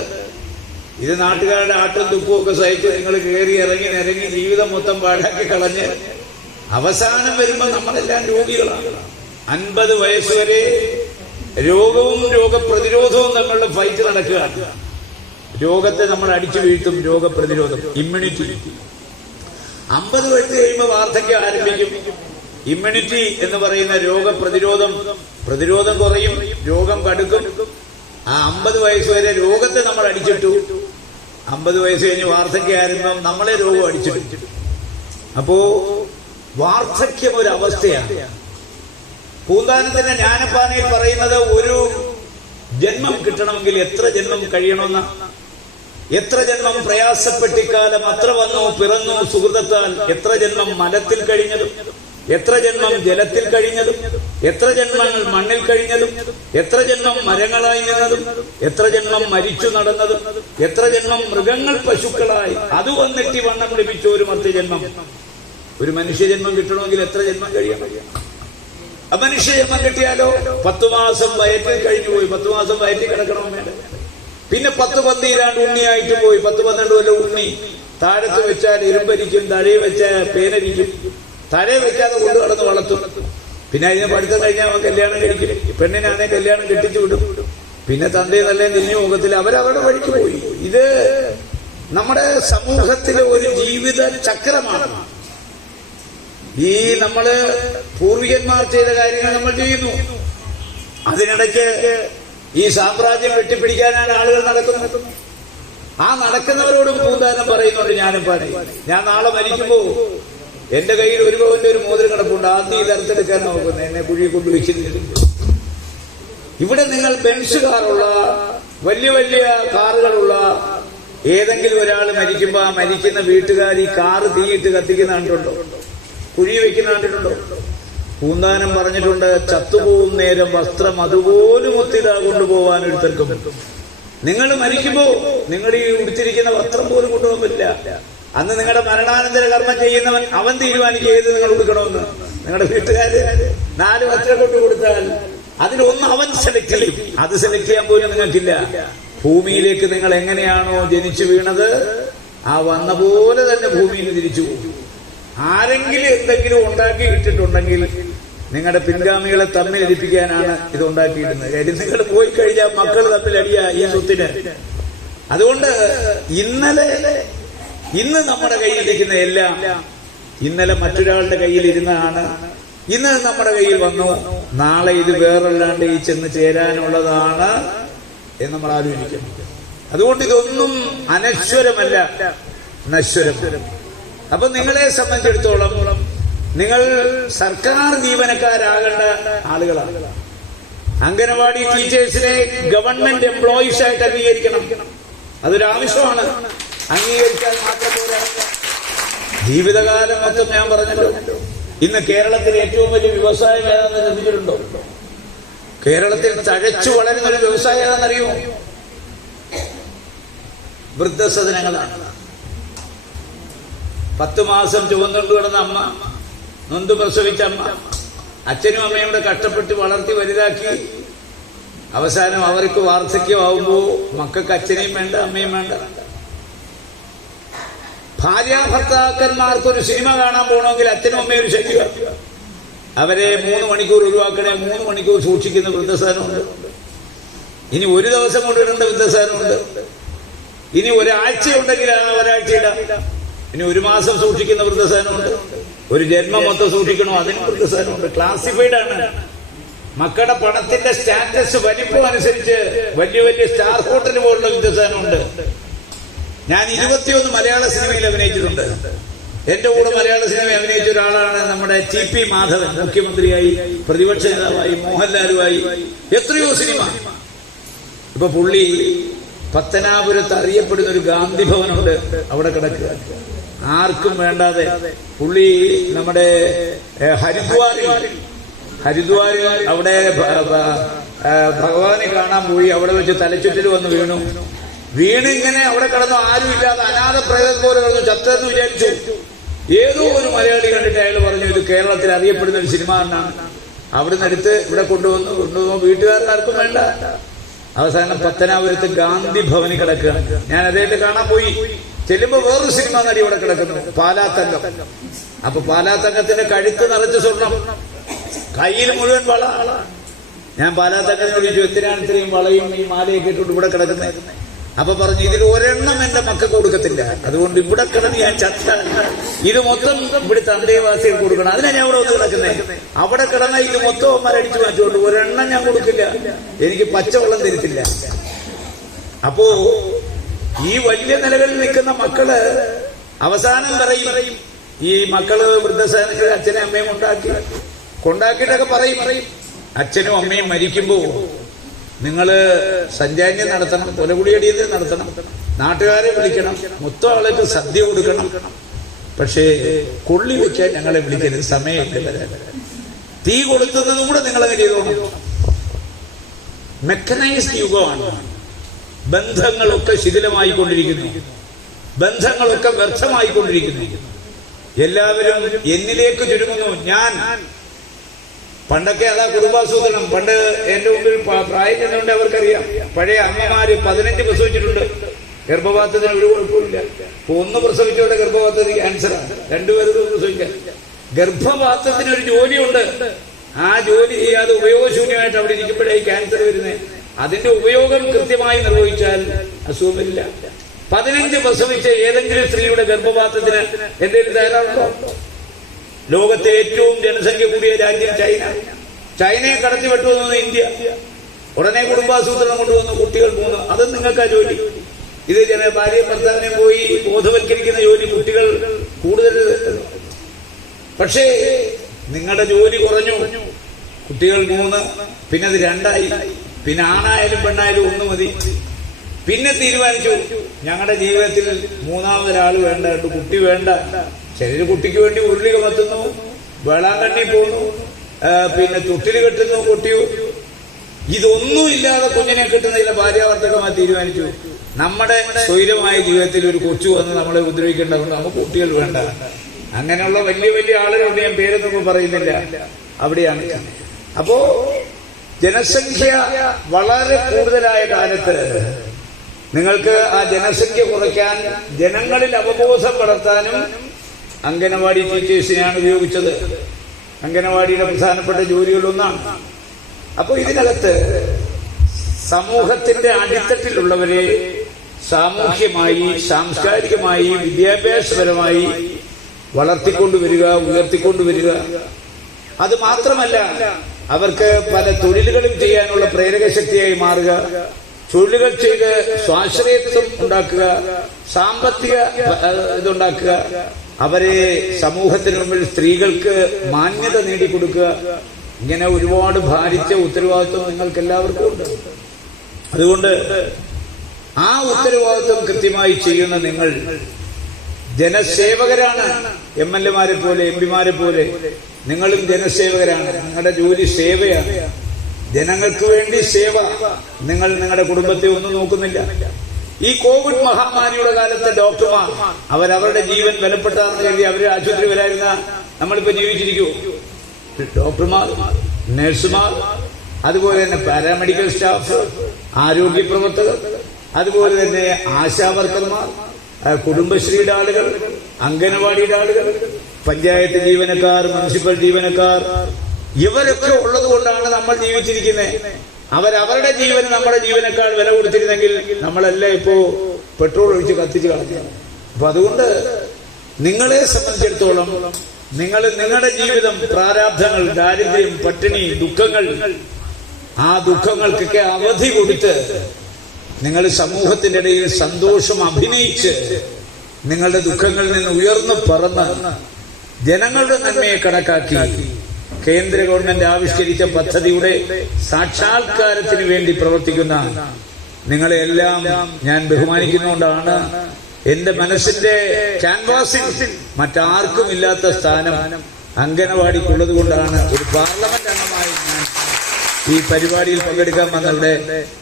ഇത് നാട്ടുകാരുടെ ആട്ടും തുപ്പും ഒക്കെ സഹിച്ച് നിങ്ങൾ കയറി ഇറങ്ങി ജീവിതം മൊത്തം പാഴാക്കി കളഞ്ഞ് അവസാനം വരുമ്പോൾ നമ്മളെല്ലാം രോഗികളാണ്. 50 വയസ്സുവരെ രോഗവും രോഗപ്രതിരോധവും തമ്മിലുള്ള ഫൈറ്റ് നടക്കുകയാണ്. രോഗത്തെ നമ്മൾ അടിച്ചു വീഴ്ത്തും. രോഗപ്രതിരോധം, ഇമ്മ്യൂണിറ്റി. 50 വയസ്സ് കഴിയുമ്പോൾ വാർദ്ധക്യം ആരംഭിക്കും. ഇമ്മ്യൂണിറ്റി എന്ന് പറയുന്ന പ്രതിരോധം കുറയും, രോഗം കടുക്കും. ആ 50 വയസ്സ് വരെ രോഗത്തെ നമ്മൾ അടിച്ചിട്ടു. 50 വയസ്സ് കഴിഞ്ഞ് വാർദ്ധക്യം ആരംഭം നമ്മളെ രോഗം അടിച്ചിട്ടു. അപ്പോ വാർദ്ധക്യം ഒരു അവസ്ഥയാണ്. പൂന്താനത്തിന്റെ ജ്ഞാനപ്പാനയിൽ പറയുന്നത് ഒരു ജന്മം കിട്ടണമെങ്കിൽ എത്ര ജന്മം കഴിയണമെന്ന, എത്ര ജന്മം പ്രയാസപ്പെട്ടിക്കാലം അത്ര വന്നു പിറന്നു സുഹൃതത്താൽ, എത്ര ജന്മം മലത്തിൽ കഴിഞ്ഞതും, എത്ര ജന്മം ജലത്തിൽ കഴിഞ്ഞതും, എത്ര ജന്മങ്ങൾ മണ്ണിൽ കഴിഞ്ഞതും, എത്ര ജന്മം മരങ്ങളായി നിന്നതും, എത്ര ജന്മം മരിച്ചു നടന്നതും, എത്ര ജന്മം മൃഗങ്ങൾ പശുക്കളായി അത് വന്നിട്ട് വണ്ണം ലഭിച്ച ഒരു മർത്യജന്മം. ഒരു മനുഷ്യജന്മം കിട്ടണമെങ്കിൽ എത്ര ജന്മം കഴിയണം? അമനുഷ്യജന്മം കിട്ടിയാലോ 10 മാസം വയറ്റിൽ കഴിഞ്ഞു പോയി. 10 മാസം വയറ്റിൽ കിടക്കണമെന്നേ. പിന്നെ 10-12 ഉണ്ണിയായിട്ട് പോയി. 10-12 കൊല്ലം ഉണ്ണി. താഴത്ത് വെച്ചാൽ ഇരുമ്പരിക്കും, തലയിൽ വെച്ചാൽ പേനരിക്കും. തലയിൽ വെക്കാതെ കൊണ്ടു കടന്ന് വളർത്തും. പിന്നെ അതിനെ പഠിത്തം കഴിഞ്ഞാൽ അവൻ കല്യാണം കഴിക്കും. പെണ്ണിനാണെ കല്യാണം കെട്ടിച്ചു വിടും. പിന്നെ തന്തയും നല്ല തിരിഞ്ഞു മുഖത്തിൽ അവരവരുടെ വഴിക്ക് പോയി. ഇത് നമ്മുടെ സമൂഹത്തിലെ ഒരു ജീവിത ചക്രമാണ്. ഈ നമ്മള് പൂർവികന്മാർ ചെയ്ത കാര്യങ്ങൾ നമ്മൾ ചെയ്യുന്നു. അതിനിടയ്ക്ക് ഈ സാമ്രാജ്യം വെട്ടിപ്പിടിക്കാനാണ് ആളുകൾ നടക്കുന്നത്. ആ നടക്കുന്നവരോടും പൂന്താനം പറയുന്നുണ്ട്. ഞാനും പറയും, ഞാൻ നാളെ മരിക്കുമ്പോ എന്റെ കയ്യിൽ ഒരു പവന്റെ ഒരു മോതിരം കിടപ്പുണ്ട്. ആദ്യം ഇത് അറുത്തെടുക്കാൻ നോക്കുന്നത്, എന്നെ കുഴി കൊണ്ട് വെച്ചിട്ടുണ്ട്. ഇവിടെ നിങ്ങൾ ബെൻസ് കാറുള്ള, വലിയ വലിയ കാറുകളുള്ള ഏതെങ്കിലും ഒരാൾ മരിക്കുമ്പോ ആ മരിക്കുന്ന വീട്ടുകാർ ഈ കാറ് തീയിട്ട് കത്തിക്കുന്ന കണ്ടിട്ടുണ്ടോ? കുഴി വെക്കുന്ന കണ്ടിട്ടുണ്ടോ? പൂന്താനം പറഞ്ഞിട്ടുണ്ട്, ചത്തുപോകും നേരം വസ്ത്രം അതുപോലും ഒത്തിടാ കൊണ്ടുപോകാൻ ഒരുത്തർക്കും. നിങ്ങൾ മരിക്കുമ്പോ നിങ്ങൾ ഈ ഉടുത്തിരിക്കുന്ന വസ്ത്രം പോലും കൊണ്ടുപോകാൻ പറ്റില്ല. അന്ന് നിങ്ങളുടെ മരണാനന്തര കർമ്മം ചെയ്യുന്നവൻ അവൻ തീരുമാനിക്കുക ഏത് നിങ്ങൾ ഉടുക്കണമെന്ന്. നിങ്ങളുടെ വീട്ടുകാര് 4 വസ്ത്രം കൊണ്ട് കൊടുത്താൽ അതിലൊന്ന് അവൻ സെലക്ട് ചെയ്യും. അത് സെലക്ട് ചെയ്യാൻ പോലും നിങ്ങൾക്കില്ല. ഭൂമിയിലേക്ക് നിങ്ങൾ എങ്ങനെയാണോ ജനിച്ചു വീണത് ആ വന്ന പോലെ തന്നെ ഭൂമിയിൽ തിരിച്ചു പോകും. ആരെങ്കിലും എന്തെങ്കിലും ഉണ്ടാക്കി ഇട്ടിട്ടുണ്ടെങ്കിൽ നിങ്ങളുടെ പിൻഗാമികളെ തമ്മിലടിപ്പിക്കാനാണ് ഇത് ഉണ്ടാക്കിയിരുന്നത്. കാര്യം നിങ്ങൾ പോയി കഴിഞ്ഞാൽ മക്കൾ തമ്മിലടിയാ ഈ സ്വത്തിന്. അതുകൊണ്ട് ഇന്ന് നമ്മുടെ കയ്യിലിരിക്കുന്ന എല്ലാം ഇന്നലെ മറ്റൊരാളുടെ കയ്യിലിരുന്നതാണ്. ഇന്ന് നമ്മുടെ കയ്യിൽ വന്നു, നാളെ ഇത് വേറല്ലാണ്ട് ഈ ചെന്ന് ചേരാനുള്ളതാണ് എന്ന് നമ്മൾ ആലോചിക്കും. അതുകൊണ്ട് ഇതൊന്നും അനശ്വരമല്ല, നശ്വരം. അപ്പൊ നിങ്ങളെ സംബന്ധിച്ചിടത്തോളം നിങ്ങൾ സർക്കാർ ജീവനക്കാരാകേണ്ട ആളുകളാണ്. അംഗനവാടി ടീച്ചേഴ്സിനെ ഗവൺമെന്റ് എംപ്ലോയീസ് ആയിട്ട് അംഗീകരിക്കണം. അതൊരാവശ്യമാണ്. അംഗീകരിച്ചാൽ മാത്രം പോരാ. ജീവിതകാലം മൊത്തം ഞാൻ പറഞ്ഞല്ലോ. ഇന്ന് കേരളത്തിൽ ഏറ്റവും വലിയ വ്യവസായം ഏതാണെന്ന് ചിന്തിച്ചിട്ടുണ്ടോ? കേരളത്തിൽ തഴച്ചു വളരുന്ന ഒരു വ്യവസായം ഏതാണെന്നറിയുമോ? വൃദ്ധസദനങ്ങളാണ്. 10 മാസം ചുവന്നുകൊണ്ട് കിടന്ന അമ്മ, നൊന്ത് പ്രസവിച്ച അമ്മ, അച്ഛനും അമ്മയും കൂടെ കഷ്ടപ്പെട്ട് വളർത്തി വലുതാക്കി അവസാനം അവർക്ക് വാർദ്ധക്യമാവുമ്പോ മക്കൾക്ക് അച്ഛനെയും വേണ്ട, അമ്മയും വേണ്ട. ഭാര്യാഭർത്താക്കന്മാർക്കൊരു സിനിമ കാണാൻ പോകണമെങ്കിൽ അച്ഛനും അമ്മയും ഒരു ശല്യമാണ്. അവരെ 3 മണിക്കൂർ ഒഴിവാക്കണേ, 3 മണിക്കൂർ സൂക്ഷിക്കുന്ന വൃദ്ധസദനമുണ്ട്. ഇനി ഒരു ദിവസം കൊണ്ടിടേണ്ട വൃദ്ധസദനമുണ്ട്. ഇനി ഒരാഴ്ച ഉണ്ടെങ്കിൽ ആ ഒരാഴ്ച ഇടാം. ഇനി 1 മാസം സൂക്ഷിക്കുന്ന വൃദ്ധസദനമുണ്ട്, ഒരു ജന്മം മൊത്തം സൂക്ഷിക്കണോ അതിന് വൃദ്ധസദനമുണ്ട്. ക്ലാസിഫൈഡ് ആണ്. മക്കളുടെ പണത്തിന്റെ സ്റ്റാറ്റസ് വലിപ്പം അനുസരിച്ച് വലിയ വലിയ സ്റ്റാർ ഹോട്ടൽ പോലുള്ള വൃദ്ധസദനമുണ്ട്. ഞാൻ 21 മലയാള സിനിമയിൽ അഭിനയിച്ചിട്ടുണ്ട്. എന്റെ കൂടെ മലയാള സിനിമ അഭിനയിച്ച ഒരാളാണ് നമ്മുടെ TP മാധവൻ. മുഖ്യമന്ത്രിയായി, പ്രതിപക്ഷ നേതാവായി, മോഹൻലാലുമായി എത്രയോ സിനിമ. ഇപ്പൊ പുള്ളി പത്തനാപുരത്ത് അറിയപ്പെടുന്ന ഒരു ഗാന്ധി ഭവനുണ്ട്, അവിടെ കിടക്കുക, ആർക്കും വേണ്ടാതെ. പുള്ളി നമ്മുടെ ഹരിദ്വാറിൽ അവിടെ ഭഗവാനെ കാണാൻ പോയി. അവിടെ വെച്ച് തലച്ചുറ്റിൽ വന്ന് വീണിങ്ങനെ അവിടെ കിടന്നു, ആരുമില്ലാതെ അനാഥ പ്രേതം പോലെ കിടന്നു, ചത്തെന്ന് വിചാരിച്ചു. ഏതോ ഒരു മലയാളി കണ്ടിട്ട് അയാൾ പറഞ്ഞു ഇത് കേരളത്തിൽ അറിയപ്പെടുന്ന ഒരു സിനിമ എന്നാണ്. അവിടുന്ന് എടുത്ത് ഇവിടെ കൊണ്ടുവന്നു വീട്ടുകാർക്കാർക്കും വേണ്ട. അവസാനം പത്തനാപുരത്ത് ഗാന്ധി ഭവനിൽ കിടക്കുകയാണ്. ഞാൻ അദ്ദേഹത്തെ കാണാൻ പോയി. ചെല്ലുമ്പോ വേറൊരു സിനിമ നടി ഇവിടെ കിടക്കുന്നു, പാലാത്തങ്കം. അപ്പൊ പാലാത്തങ്കത്തിന്റെ കഴുത്ത് നിറച്ച് സ്വർണം, കയ്യിൽ മുഴുവൻ വള. ഞാൻ പാലാത്തങ്കത്തിനോട് ചോദിച്ചു എന്തിനാണ് ഇത്രയും വളയും ഈ മാലയൊക്കെ ഇട്ടുകൊണ്ട് ഇവിടെ കിടക്കുന്നത്? അപ്പൊ പറഞ്ഞു ഇതിൽ ഒരെണ്ണം എന്റെ മക്കൾക്ക് കൊടുക്കത്തില്ല, അതുകൊണ്ട് ഇവിടെ കിടന്ന് ഞാൻ ചത്ത ഇത് മൊത്തം ഇവിടുത്തെ അന്തേവാസികൾ കൊടുക്കണം, അതിനാ ഞാൻ ഇവിടെ വന്ന് കിടക്കുന്നത്. അവിടെ കിടന്ന ഇത് മൊത്തം മരടിച്ചു മാറ്റുകൊണ്ട് ഒരെണ്ണം ഞാൻ കൊടുക്കില്ല, എനിക്ക് പച്ചവെള്ളം തരത്തില്ല. അപ്പോ ഈ വലിയ നിലകളിൽ നിൽക്കുന്ന മക്കള് അവസാനം പറയും, ഈ മക്കള് വൃദ്ധസദനത്തിൽ അച്ഛനും അമ്മയും കൊണ്ടാക്കിയിട്ടൊക്കെ പറയും, അച്ഛനും അമ്മയും മരിക്കുമ്പോ നിങ്ങള് സഞ്ചാരം നടത്തണം, കൊലകുടിയടിയത് നടത്തണം, നാട്ടുകാരെ വിളിക്കണം, മൊത്തം ആൾക്ക് സദ്യ കൊടുക്കണം, പക്ഷേ കൊള്ളി വെക്കാൻ ഞങ്ങളെ വിളിക്കരുത്, സമയമില്ല. തീ കൊളുത്തുന്നതും കൂടെ നിങ്ങളങ്ങനെ ചെയ്തോണം. മെക്കനൈസ്ഡ് യുഗമാണ്. ബന്ധങ്ങളൊക്കെ ശിഥിലമായിക്കൊണ്ടിരിക്കുന്നു, ബന്ധങ്ങളൊക്കെ വ്യർത്ഥമായിക്കൊണ്ടിരിക്കുന്നു. എല്ലാവരും എന്നിലേക്ക് ചുരുങ്ങുന്നു. ഞാൻ പണ്ടൊക്കെ അതാ കുടുംബാസൂത്രണം. പണ്ട് എന്റെ മുമ്പിൽ പ്രായം ചെന്നുകൊണ്ട് അവർക്കറിയാം. പഴയ അമ്മമാര് 15 പ്രസവിച്ചിട്ടുണ്ട്, ഗർഭപാത്രത്തിന് ഒരു കുഴപ്പമില്ല. 1 പ്രസവിച്ചോടെ ഗർഭപാത്രത്തിന് ക്യാൻസറാണ്, 2 പേരും പ്രസവിക്കാൻ. ഗർഭപാത്രത്തിനൊരു ജോലിയുണ്ട്, ആ ജോലി ചെയ്യാതെ ഉപയോഗശൂന്യമായിട്ട് അവിടെ ഇരിക്കുമ്പോഴേ ക്യാൻസർ വരുന്നത്. അതിന്റെ ഉപയോഗം കൃത്യമായി നിർവഹിച്ചാൽ അസുഖമില്ല. 15 പ്രസവിച്ച ഏതെങ്കിലും സ്ത്രീയുടെ ഗർഭപാത്രത്തിന് എന്തെങ്കിലും തയ്യാറാണോ? ലോകത്തെ ഏറ്റവും ജനസംഖ്യ കൂടിയ രാജ്യം ചൈനയെ കടത്തി വെട്ടുവന്നു ഇന്ത്യ. ഉടനെ കുടുംബാസൂത്രണം കൊണ്ടുവന്നു, കുട്ടികൾ 3. അതും നിങ്ങൾക്കാ ജോലി. ഇത് ഭാര്യ ഭർത്താവിനെ പോയി ബോധവൽക്കരിക്കുന്ന ജോലി, കുട്ടികൾ കൂടുതൽ. പക്ഷേ നിങ്ങളുടെ ജോലി കുറഞ്ഞു, കുട്ടികൾ 3, പിന്നെ അത് 2ആയി, പിന്നെ ആണായാലും പെണ്ണായാലും 1 മതി. പിന്നെ തീരുമാനിച്ചു ഞങ്ങളുടെ ജീവിതത്തിൽ 3ാമതൊരാൾ വേണ്ട, കുട്ടി വേണ്ട. ചിലര് കുട്ടിക്ക് വേണ്ടി ഉരുളി കമത്തുന്നു, വേളാങ്കണ്ണി പോകുന്നു, പിന്നെ തൊട്ടിൽ കെട്ടുന്നു, കുട്ടിയോ. ഇതൊന്നുമില്ലാതെ കുഞ്ഞിനെ കിട്ടുന്നതിൽ ഭാര്യാഭർത്തകമായി തീരുമാനിച്ചു നമ്മുടെ സ്വൈരമായ ജീവിതത്തിൽ ഒരു കൊച്ചു വന്ന് നമ്മളെ ഉപദ്രവിക്കേണ്ടതുകൊണ്ട് നമുക്ക് കുട്ടികൾ വേണ്ട. അങ്ങനെയുള്ള വലിയ വലിയ ആളുകളുണ്ട്, ഞാൻ പേരൊന്നും പറയുന്നില്ല, അവിടെയാണ്. അപ്പോ ജനസംഖ്യ വളരെ കൂടുതലായ കാലത്ത് നിങ്ങൾക്ക് ആ ജനസംഖ്യ കുറയ്ക്കാൻ, ജനങ്ങളിൽ അവബോധം വളർത്താനും അംഗനവാടി ടീച്ചേഴ്സിനെയാണ് ഉപയോഗിച്ചത്. അംഗനവാടിയുടെ പ്രധാനപ്പെട്ട ജോലികളൊന്നാണ്. അപ്പോൾ ഇതിനകത്ത് സമൂഹത്തിന്റെ അടിത്തട്ടിലുള്ളവരെ സാമൂഹ്യമായി, സാംസ്കാരികമായി, വിദ്യാഭ്യാസപരമായി വളർത്തിക്കൊണ്ടുവരിക, ഉയർത്തിക്കൊണ്ടുവരിക. അത് മാത്രമല്ല, അവർക്ക് പല തൊഴിലുകളും ചെയ്യാനുള്ള പ്രേരക ശക്തിയായി മാറുക, തൊഴിലുകൾ ചെയ്ത് സ്വാശ്രയത്വം ഉണ്ടാക്കുക, സാമ്പത്തിക ഇതുണ്ടാക്കുക, അവരെ സമൂഹത്തിന് മുമ്പിൽ സ്ത്രീകൾക്ക് മാന്യത നേടിക്കൊടുക്കുക. ഇങ്ങനെ ഒരുപാട് ഭാരിച്ച ഉത്തരവാദിത്വം നിങ്ങൾക്ക് എല്ലാവർക്കും ഉണ്ട്. അതുകൊണ്ട് ആ ഉത്തരവാദിത്വം കൃത്യമായി ചെയ്യുന്ന നിങ്ങൾ ജനസേവകരാണ്. MLA-മാരെ പോലെ, MP-മാരെ പോലെ നിങ്ങളും ജനസേവകരാണ്. നിങ്ങളുടെ ജോലി സേവയാണ്, ജനങ്ങൾക്ക് വേണ്ടി സേവ. നിങ്ങൾ നിങ്ങളുടെ കുടുംബത്തെ ഒന്നും നോക്കുന്നില്ല. ഈ കോവിഡ് മഹാമാരിയുടെ കാലത്തെ ഡോക്ടർമാർ അവരവരുടെ ജീവൻ വിലപ്പെട്ടതാണെന്ന് കരുതി അവര് ആശുപത്രി വരായിരുന്ന നമ്മളിപ്പോ ജീവിച്ചിരിക്കുമോ? ഡോക്ടർമാർ, നഴ്സുമാർ, അതുപോലെ തന്നെ പാരാമെഡിക്കൽ സ്റ്റാഫ്, ആരോഗ്യ പ്രവർത്തകർ, അതുപോലെ തന്നെ ആശാവർക്കർമാർ, കുടുംബശ്രീയുടെ ആളുകൾ, അംഗനവാടിയുടെ ആളുകൾ, പഞ്ചായത്ത് ജീവനക്കാർ, മുനിസിപ്പൽ ജീവനക്കാർ, ഇവരൊക്കെ ഉള്ളത് കൊണ്ടാണ് നമ്മൾ ജീവിച്ചിരിക്കുന്നത്. അവരവരുടെ ജീവന് നമ്മുടെ ജീവനേക്കാൾ വില കൊടുത്തിരുന്നെങ്കിൽ നമ്മളെല്ലാം ഇപ്പോ പെട്രോൾ ഒഴിച്ച് കത്തിച്ച് കളഞ്ഞു. അപ്പൊ അതുകൊണ്ട് നിങ്ങളെ സംബന്ധിച്ചിടത്തോളം നിങ്ങളുടെ ജീവിതം, പ്രാരാബ്ധങ്ങൾ, ദാരിദ്ര്യം, പട്ടിണി, ദുഃഖങ്ങൾ, ആ ദുഃഖങ്ങൾക്കൊക്കെ അവധി കൊടുത്ത് നിങ്ങൾ സമൂഹത്തിന്റെ ഇടയിൽ സന്തോഷം അഭിനയിച്ച് നിങ്ങളുടെ ദുഃഖങ്ങളിൽ നിന്ന് ഉയർന്നു പറന്ന് ജനങ്ങളുടെ നന്മയെ കണക്കാക്കി കേന്ദ്ര ഗവൺമെന്റ് ആവിഷ്കരിച്ച പദ്ധതിയുടെ സാക്ഷാത്കാരത്തിന് വേണ്ടി പ്രവർത്തിക്കുന്ന നിങ്ങളെല്ലാം ഞാൻ ബഹുമാനിക്കുന്നതുകൊണ്ടാണ് എന്റെ മനസ്സിന്റെ ക്യാൻവാസിൽ മറ്റാർക്കും ഇല്ലാത്ത സ്ഥാനം അംഗനവാടിക്കുള്ളത് കൊണ്ടാണ് ഒരു പാർലമെന്റ് അംഗമായി ഞാൻ ഈ പരിപാടിയിൽ പങ്കെടുക്കാൻ വന്നവിടെ.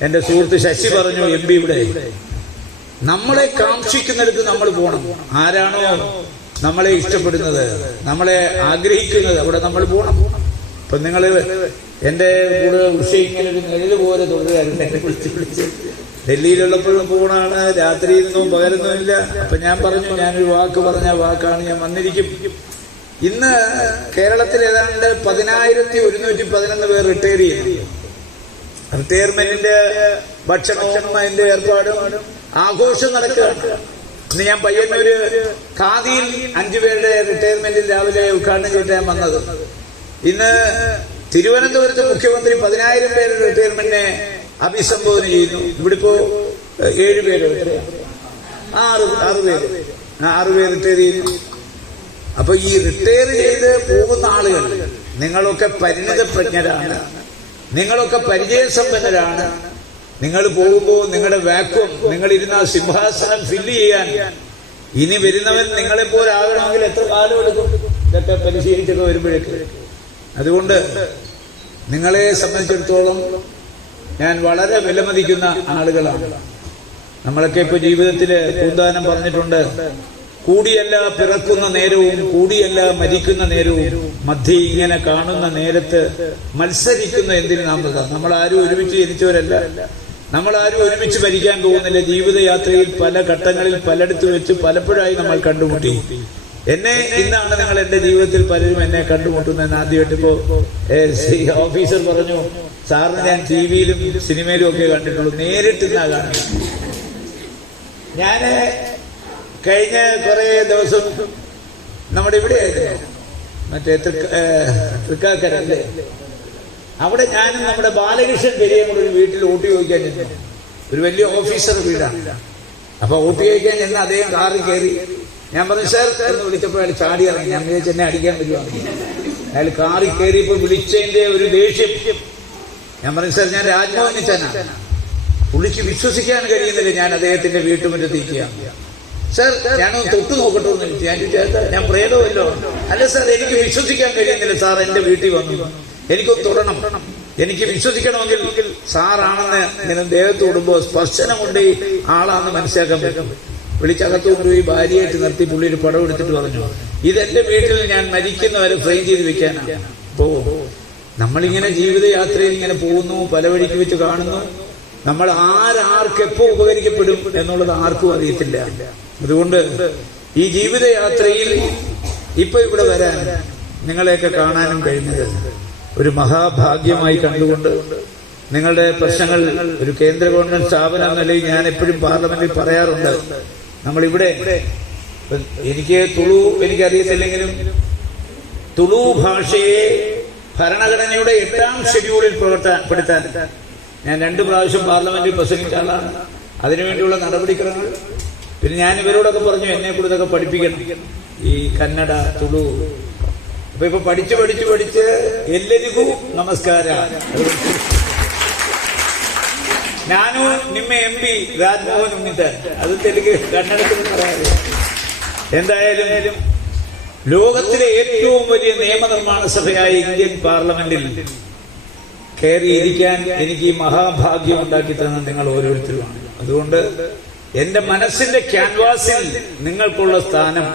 എന്റെ സുഹൃത്ത് ശശി പറഞ്ഞു, MP ഇവിടെ നമ്മളെ കാക്ഷിക്കുന്നിടത്ത് നമ്മൾ പോകണം. ആരാണോ നമ്മളെ ഇഷ്ടപ്പെടുന്നത്, നമ്മളെ ആഗ്രഹിക്കുന്നത്, അവിടെ നമ്മൾ പോകണം. ഇപ്പൊ നിങ്ങള് എന്റെ കൂടെ ഉഷ ഇങ്ങനെ ഒരു നിഴല് പോലെ തുടരുകയായിരുന്നു. എന്നെ വിളിച്ച് ഡൽഹിയിലുള്ളപ്പോഴും പോണാണ്, രാത്രിയിരുന്നോ പകരുന്നോ ഇല്ല. അപ്പൊ ഞാൻ പറഞ്ഞു, ഞാനൊരു വാക്ക് പറഞ്ഞ വാക്കാണ്, ഞാൻ വന്നിരിക്കും. ഇന്ന് കേരളത്തിൽ ഏതാണ്ട് 10,111 പേർ റിട്ടയർ ചെയ്യും. റിട്ടയർമെന്റിന്റെ ഭക്ഷണവും അതിന്റെ ഏർപ്പാടും ആഘോഷം നടക്കുകയാണ്. ഇന്ന് ഞാൻ പയ്യന്നൂര് ഖാദിയിൽ 5 പേരുടെ റിട്ടയർമെന്റിൽ രാവിലെ ഉദ്ഘാടനം ചെയ്തിട്ട് ഞാൻ വന്നത്. ഇന്ന് തിരുവനന്തപുരത്ത് മുഖ്യമന്ത്രി 10,000 പേരുടെ റിട്ടയർമെന്റിനെ അഭിസംബോധന ചെയ്യുന്നു. ഇവിടെ ഇപ്പോ 7 പേര്, 6 പേര് റിട്ടയർ ചെയ്യുന്നു. അപ്പൊ ഈ റിട്ടയർ ചെയ്ത് പോകുന്ന ആളുകൾ നിങ്ങളൊക്കെ പരിണിതപ്രജ്ഞരാണ്, നിങ്ങളൊക്കെ പരിചയസമ്പന്നരാണ്. നിങ്ങൾ പോകുമ്പോൾ നിങ്ങളുടെ വാക്വം, നിങ്ങളിരുന്ന സിംഹാസനം ഫില്ല് ചെയ്യാൻ ഇനി വരുന്നവൻ നിങ്ങളെപ്പോലെ ആകണമെങ്കിൽ എത്ര കാലം എടുക്കും? ഇതൊക്കെ പരിശീലിച്ചൊക്കെ വരുമ്പോഴേക്ക്. അതുകൊണ്ട് നിങ്ങളെ സംബന്ധിച്ചിടത്തോളം ഞാൻ വളരെ വിലമതിക്കുന്ന ആളുകളാണ്. നമ്മളൊക്കെ ഇപ്പൊ ജീവിതത്തില് പൂന്താനം പറഞ്ഞിട്ടുണ്ട്, കൂടിയല്ല പിറക്കുന്ന നേരവും കൂടിയല്ല മരിക്കുന്ന നേരവും മധ്യ ഇങ്ങനെ കാണുന്ന നേരത്ത് മത്സരിക്കുന്ന എന്തിനു നാം? നമ്മളാരും ഒരുമിച്ച് ജനിച്ചവരല്ല, നമ്മളാരും ഒരുമിച്ച് മരിക്കാൻ പോകുന്നില്ല. ജീവിതയാത്രയിൽ പല ഘട്ടങ്ങളിൽ പലയിടത്ത് വെച്ച് പലപ്പോഴായി നമ്മൾ കണ്ടുമുട്ടി. എന്നെ ഇന്നാണ് നിങ്ങൾ എന്റെ ജീവിതത്തിൽ പലരും എന്നെ കണ്ടുമുട്ടുന്നതെന്ന് ആദ്യമായിട്ട് ഇപ്പോ ഓഫീസർ പറഞ്ഞു, സാറിന് ഞാൻ TV-യിലും സിനിമയിലും ഒക്കെ കണ്ടിട്ടുള്ളൂ, നേരിട്ട് ഇന്നാ കാണുന്നത്. ഞാന് കഴിഞ്ഞ കുറെ ദിവസം നമ്മുടെ ഇവിടെ ആയിരുന്നു, മറ്റേ തൃക്കാക്കരല്ലേ, അവിടെ ഞാനും നമ്മുടെ ബാലകൃഷ്ണൻ പെരിയും കൂടെ ഒരു വീട്ടിൽ വോട്ട് ചോദിക്കാൻ ചെന്നു. ഒരു വലിയ ഓഫീസർ വീടാണ്. അപ്പൊ വോട്ട് ചോദിക്കാൻ ചെന്ന് അദ്ദേഹം കാറിൽ കയറി. ഞാൻ പറഞ്ഞു സാർ എന്ന് വിളിച്ചപ്പോൾ അയാൾ ചാടി ഇറങ്ങി. ഞാൻ വിചാരിച്ചു എന്നെ അടിക്കാൻ പറ്റുവാണ്. അയാൾ കാറിൽ കയറിയപ്പോൾ വിളിച്ചതിന്റെ ഒരു ദേഷ്യം. ഞാൻ പറഞ്ഞു സാർ, ഞാൻ രാജ്മോഹനിച്ചാനാണ്. പുള്ളിക്ക് വിശ്വസിക്കാൻ കഴിയുന്നില്ല ഞാൻ അദ്ദേഹത്തിന്റെ വീട്ടുമുറ്റത്തിരിക്കുക. സാർ ഞാനൊന്ന് തൊട്ടു നോക്കട്ടെ എന്ന് ചോദിച്ചു. ഞാൻ ചോദിച്ചാൽ ഞാൻ പ്രേതമല്ലോ. അല്ല സാർ, എനിക്ക് വിശ്വസിക്കാൻ കഴിയുന്നില്ല സാർ എന്റെ വീട്ടിൽ വന്നു, എനിക്കൊന്ന് തൊടണം, എനിക്ക് വിശ്വസിക്കണമെങ്കിൽ സാറാണെന്ന് ഇങ്ങനെ ദേഹത്ത് തൊടുമ്പോ സ്പർശനം കൊണ്ട് ആളാണെന്ന് മനസ്സിലാക്കാൻ പറ്റും. വിളിച്ചകത്ത് കൊണ്ടുപോയി ഭാര്യയായിട്ട് നിർത്തി പുള്ളി ഒരു പടം എടുത്തിട്ട് പറഞ്ഞു, ഇതെന്റെ വീട്ടിൽ ഞാൻ മരിക്കുന്നവരെ ഫ്രെയിം ചെയ്ത് വെക്കാനാണ്. അപ്പോ നമ്മളിങ്ങനെ ജീവിതയാത്രയിൽ ഇങ്ങനെ പോകുന്നു, പല വഴിക്ക് വെച്ച് കാണുന്നു. നമ്മൾ ആർക്ക് എപ്പോ ഉപകരിക്കപ്പെടും എന്നുള്ളത് ആർക്കും അറിയത്തില്ല. അതുകൊണ്ട് ഈ ജീവിതയാത്രയിൽ ഇപ്പൊ ഇവിടെ വരാൻ, നിങ്ങളെയൊക്കെ കാണാനും കഴിഞ്ഞത് ഒരു മഹാഭാഗ്യമായി കണ്ടുകൊണ്ട് നിങ്ങളുടെ പ്രശ്നങ്ങൾ ഒരു കേന്ദ്ര ഗവൺമെന്റ് സ്ഥാപനം എന്ന നിലയിൽ ഞാൻ എപ്പോഴും പാർലമെന്റിൽ പറയാറുണ്ട്. നമ്മളിവിടെ എനിക്ക് തുളു എനിക്കറിയത്തില്ലെങ്കിലും തുളു ഭാഷയെ ഭരണഘടനയുടെ 8ാം ഷെഡ്യൂളിൽ പെടുത്താൻ ഞാൻ 2 പ്രാവശ്യം പാർലമെന്റിൽ പ്രസംഗിച്ച ആളാണ്. അതിനുവേണ്ടിയുള്ള നടപടിക്രമങ്ങൾ. പിന്നെ ഞാൻ ഇവരോടൊക്കെ പറഞ്ഞു, എന്നെ കൂടെ ഇതൊക്കെ പഠിപ്പിക്കണം, ഈ കന്നഡ, തുളു. ഇപ്പൊ പഠിച്ച് എല്ലാവർക്കും നമസ്കാരം. ഞാനും നിമ്മ MP രാജ്മോഹൻ ഉണ്ണിത്താൻ, അത് തെലുങ്ക് കന്നഡത്തിൽ പറയാതെ. എന്തായാലും ലോകത്തിലെ ഏറ്റവും വലിയ നിയമനിർമ്മാണ സഭയായ ഇന്ത്യൻ പാർലമെന്റിൽ കയറിയിരിക്കാൻ എനിക്ക് ഈ മഹാഭാഗ്യം ഉണ്ടാക്കി തന്ന നിങ്ങൾ ഓരോരുത്തരുമാണ്. അതുകൊണ്ട് എന്റെ മനസ്സിന്റെ ക്യാൻവാസിൽ നിങ്ങൾക്കുള്ള സ്ഥാനം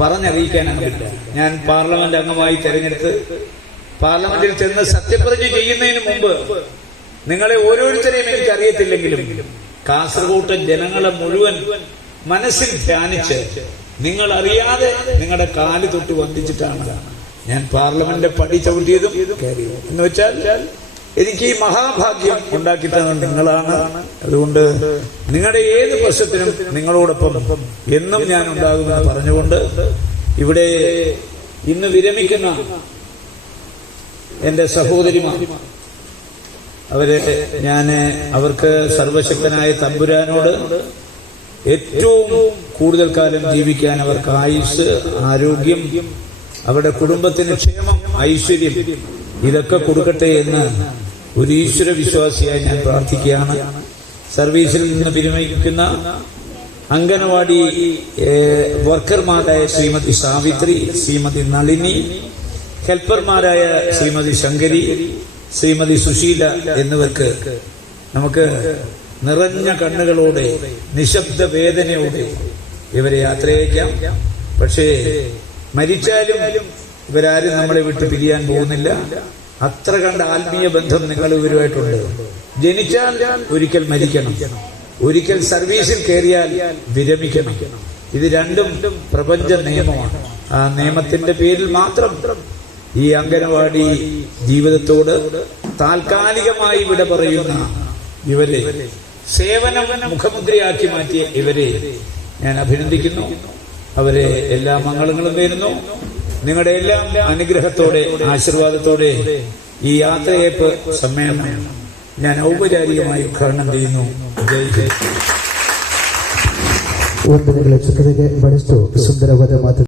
പറഞ്ഞറിയിക്കാനാകില്ല. ഞാൻ പാർലമെന്റ് അംഗമായി തെരഞ്ഞെടുത്ത് പാർലമെന്റിൽ ചെന്ന് സത്യപ്രതിജ്ഞ ചെയ്യുന്നതിന് മുമ്പ് നിങ്ങളെ ഓരോരുത്തരെയും എനിക്കറിയത്തില്ലെങ്കിലും കാസർഗോട്ടെ ജനങ്ങളെ മുഴുവൻ മനസ്സിൽ ധ്യാനിച്ച് നിങ്ങൾ അറിയാതെ നിങ്ങളുടെ കാല് തൊട്ട് വന്ദിച്ചിട്ടാണ് ഞാൻ പാർലമെന്റ് പടി ചവിട്ടിയതും കയറിയതും. എന്ന് വെച്ചാൽ എനിക്ക് ഈ മഹാഭാഗ്യം ഉണ്ടാക്കി തന്നത് നിങ്ങളാണ്. അതുകൊണ്ട് നിങ്ങളുടെ ഏത് പ്രശ്നത്തിനും നിങ്ങളോടൊപ്പം എന്നും ഞാൻ ഉണ്ടാകുമെന്ന് പറഞ്ഞുകൊണ്ട് ഇവിടെ ഇന്ന് വിരമിക്കുന്ന എന്റെ സഹോദരിമാർ, അവർക്ക് സർവശക്തനായ തമ്പുരാനോട് ഏറ്റവും കൂടുതൽ കാലം ജീവിക്കാൻ അവർക്ക് ആയുസ്, ആരോഗ്യം, അവരുടെ കുടുംബത്തിന് ക്ഷേമം, ഐശ്വര്യം ഇതൊക്കെ കൊടുക്കട്ടെ എന്ന് ഒരു ഈശ്വര വിശ്വാസിയായി ഞാൻ പ്രാർത്ഥിക്കുകയാണ്. സർവീസിൽ നിന്ന് വിരമിക്കുന്ന അംഗനവാടി വർക്കർമാരായ ശ്രീമതി സാവിത്രി, ശ്രീമതി നളിനി, ഹെൽപ്പർമാരായ ശ്രീമതി ശങ്കരി, ശ്രീമതി സുശീല എന്നിവർക്ക് നമുക്ക് നിറഞ്ഞ കണ്ണുകളോടെ നിശബ്ദ വേദനയോടെ ഇവരെ യാത്രയയക്കാം. പക്ഷേ മരിച്ചാലും ഇവരാരും നമ്മളെ വിട്ട് പിരിയാൻ പോകുന്നില്ല. അത്ര കണ്ട ആത്മീയ ബന്ധം നിങ്ങൾ ഇവരുമായിട്ടുണ്ട്. ജനിച്ചാൽ ഒരിക്കൽ മരിക്കണം, ഒരിക്കൽ സർവീസിൽ കയറിയാൽ വിരമിക്കണം. ഇത് രണ്ടും പ്രപഞ്ച നിയമമാണ്. ആ നിയമത്തിന്റെ പേരിൽ മാത്രം ഈ അംഗനവാടി ജീവിതത്തോട് താൽക്കാലികമായി വിട പറയുന്ന ഇവരെ, സേവനം മുഖമുദ്രയാക്കി മാറ്റിയ ഇവരെ ഞാൻ അഭിനന്ദിക്കുന്നു. അവരെ എല്ലാ മംഗളങ്ങളും നേരുന്നു. നിങ്ങളുടെ എല്ലാം അനുഗ്രഹത്തോടെ, ആശീർവാദത്തോടെ ഈ യാത്രയയപ്പ് സമ്മേളനം ഞാൻ ഔപചാരികമായി ഉദ്ഘാടനം ചെയ്യുന്നു. ജയ് ജയ്. ವಂದನೆಗಳ ಜೊತೆಗೆ ಬಹಳಷ್ಟು ಸುಂದರವಾದ ಮಾತು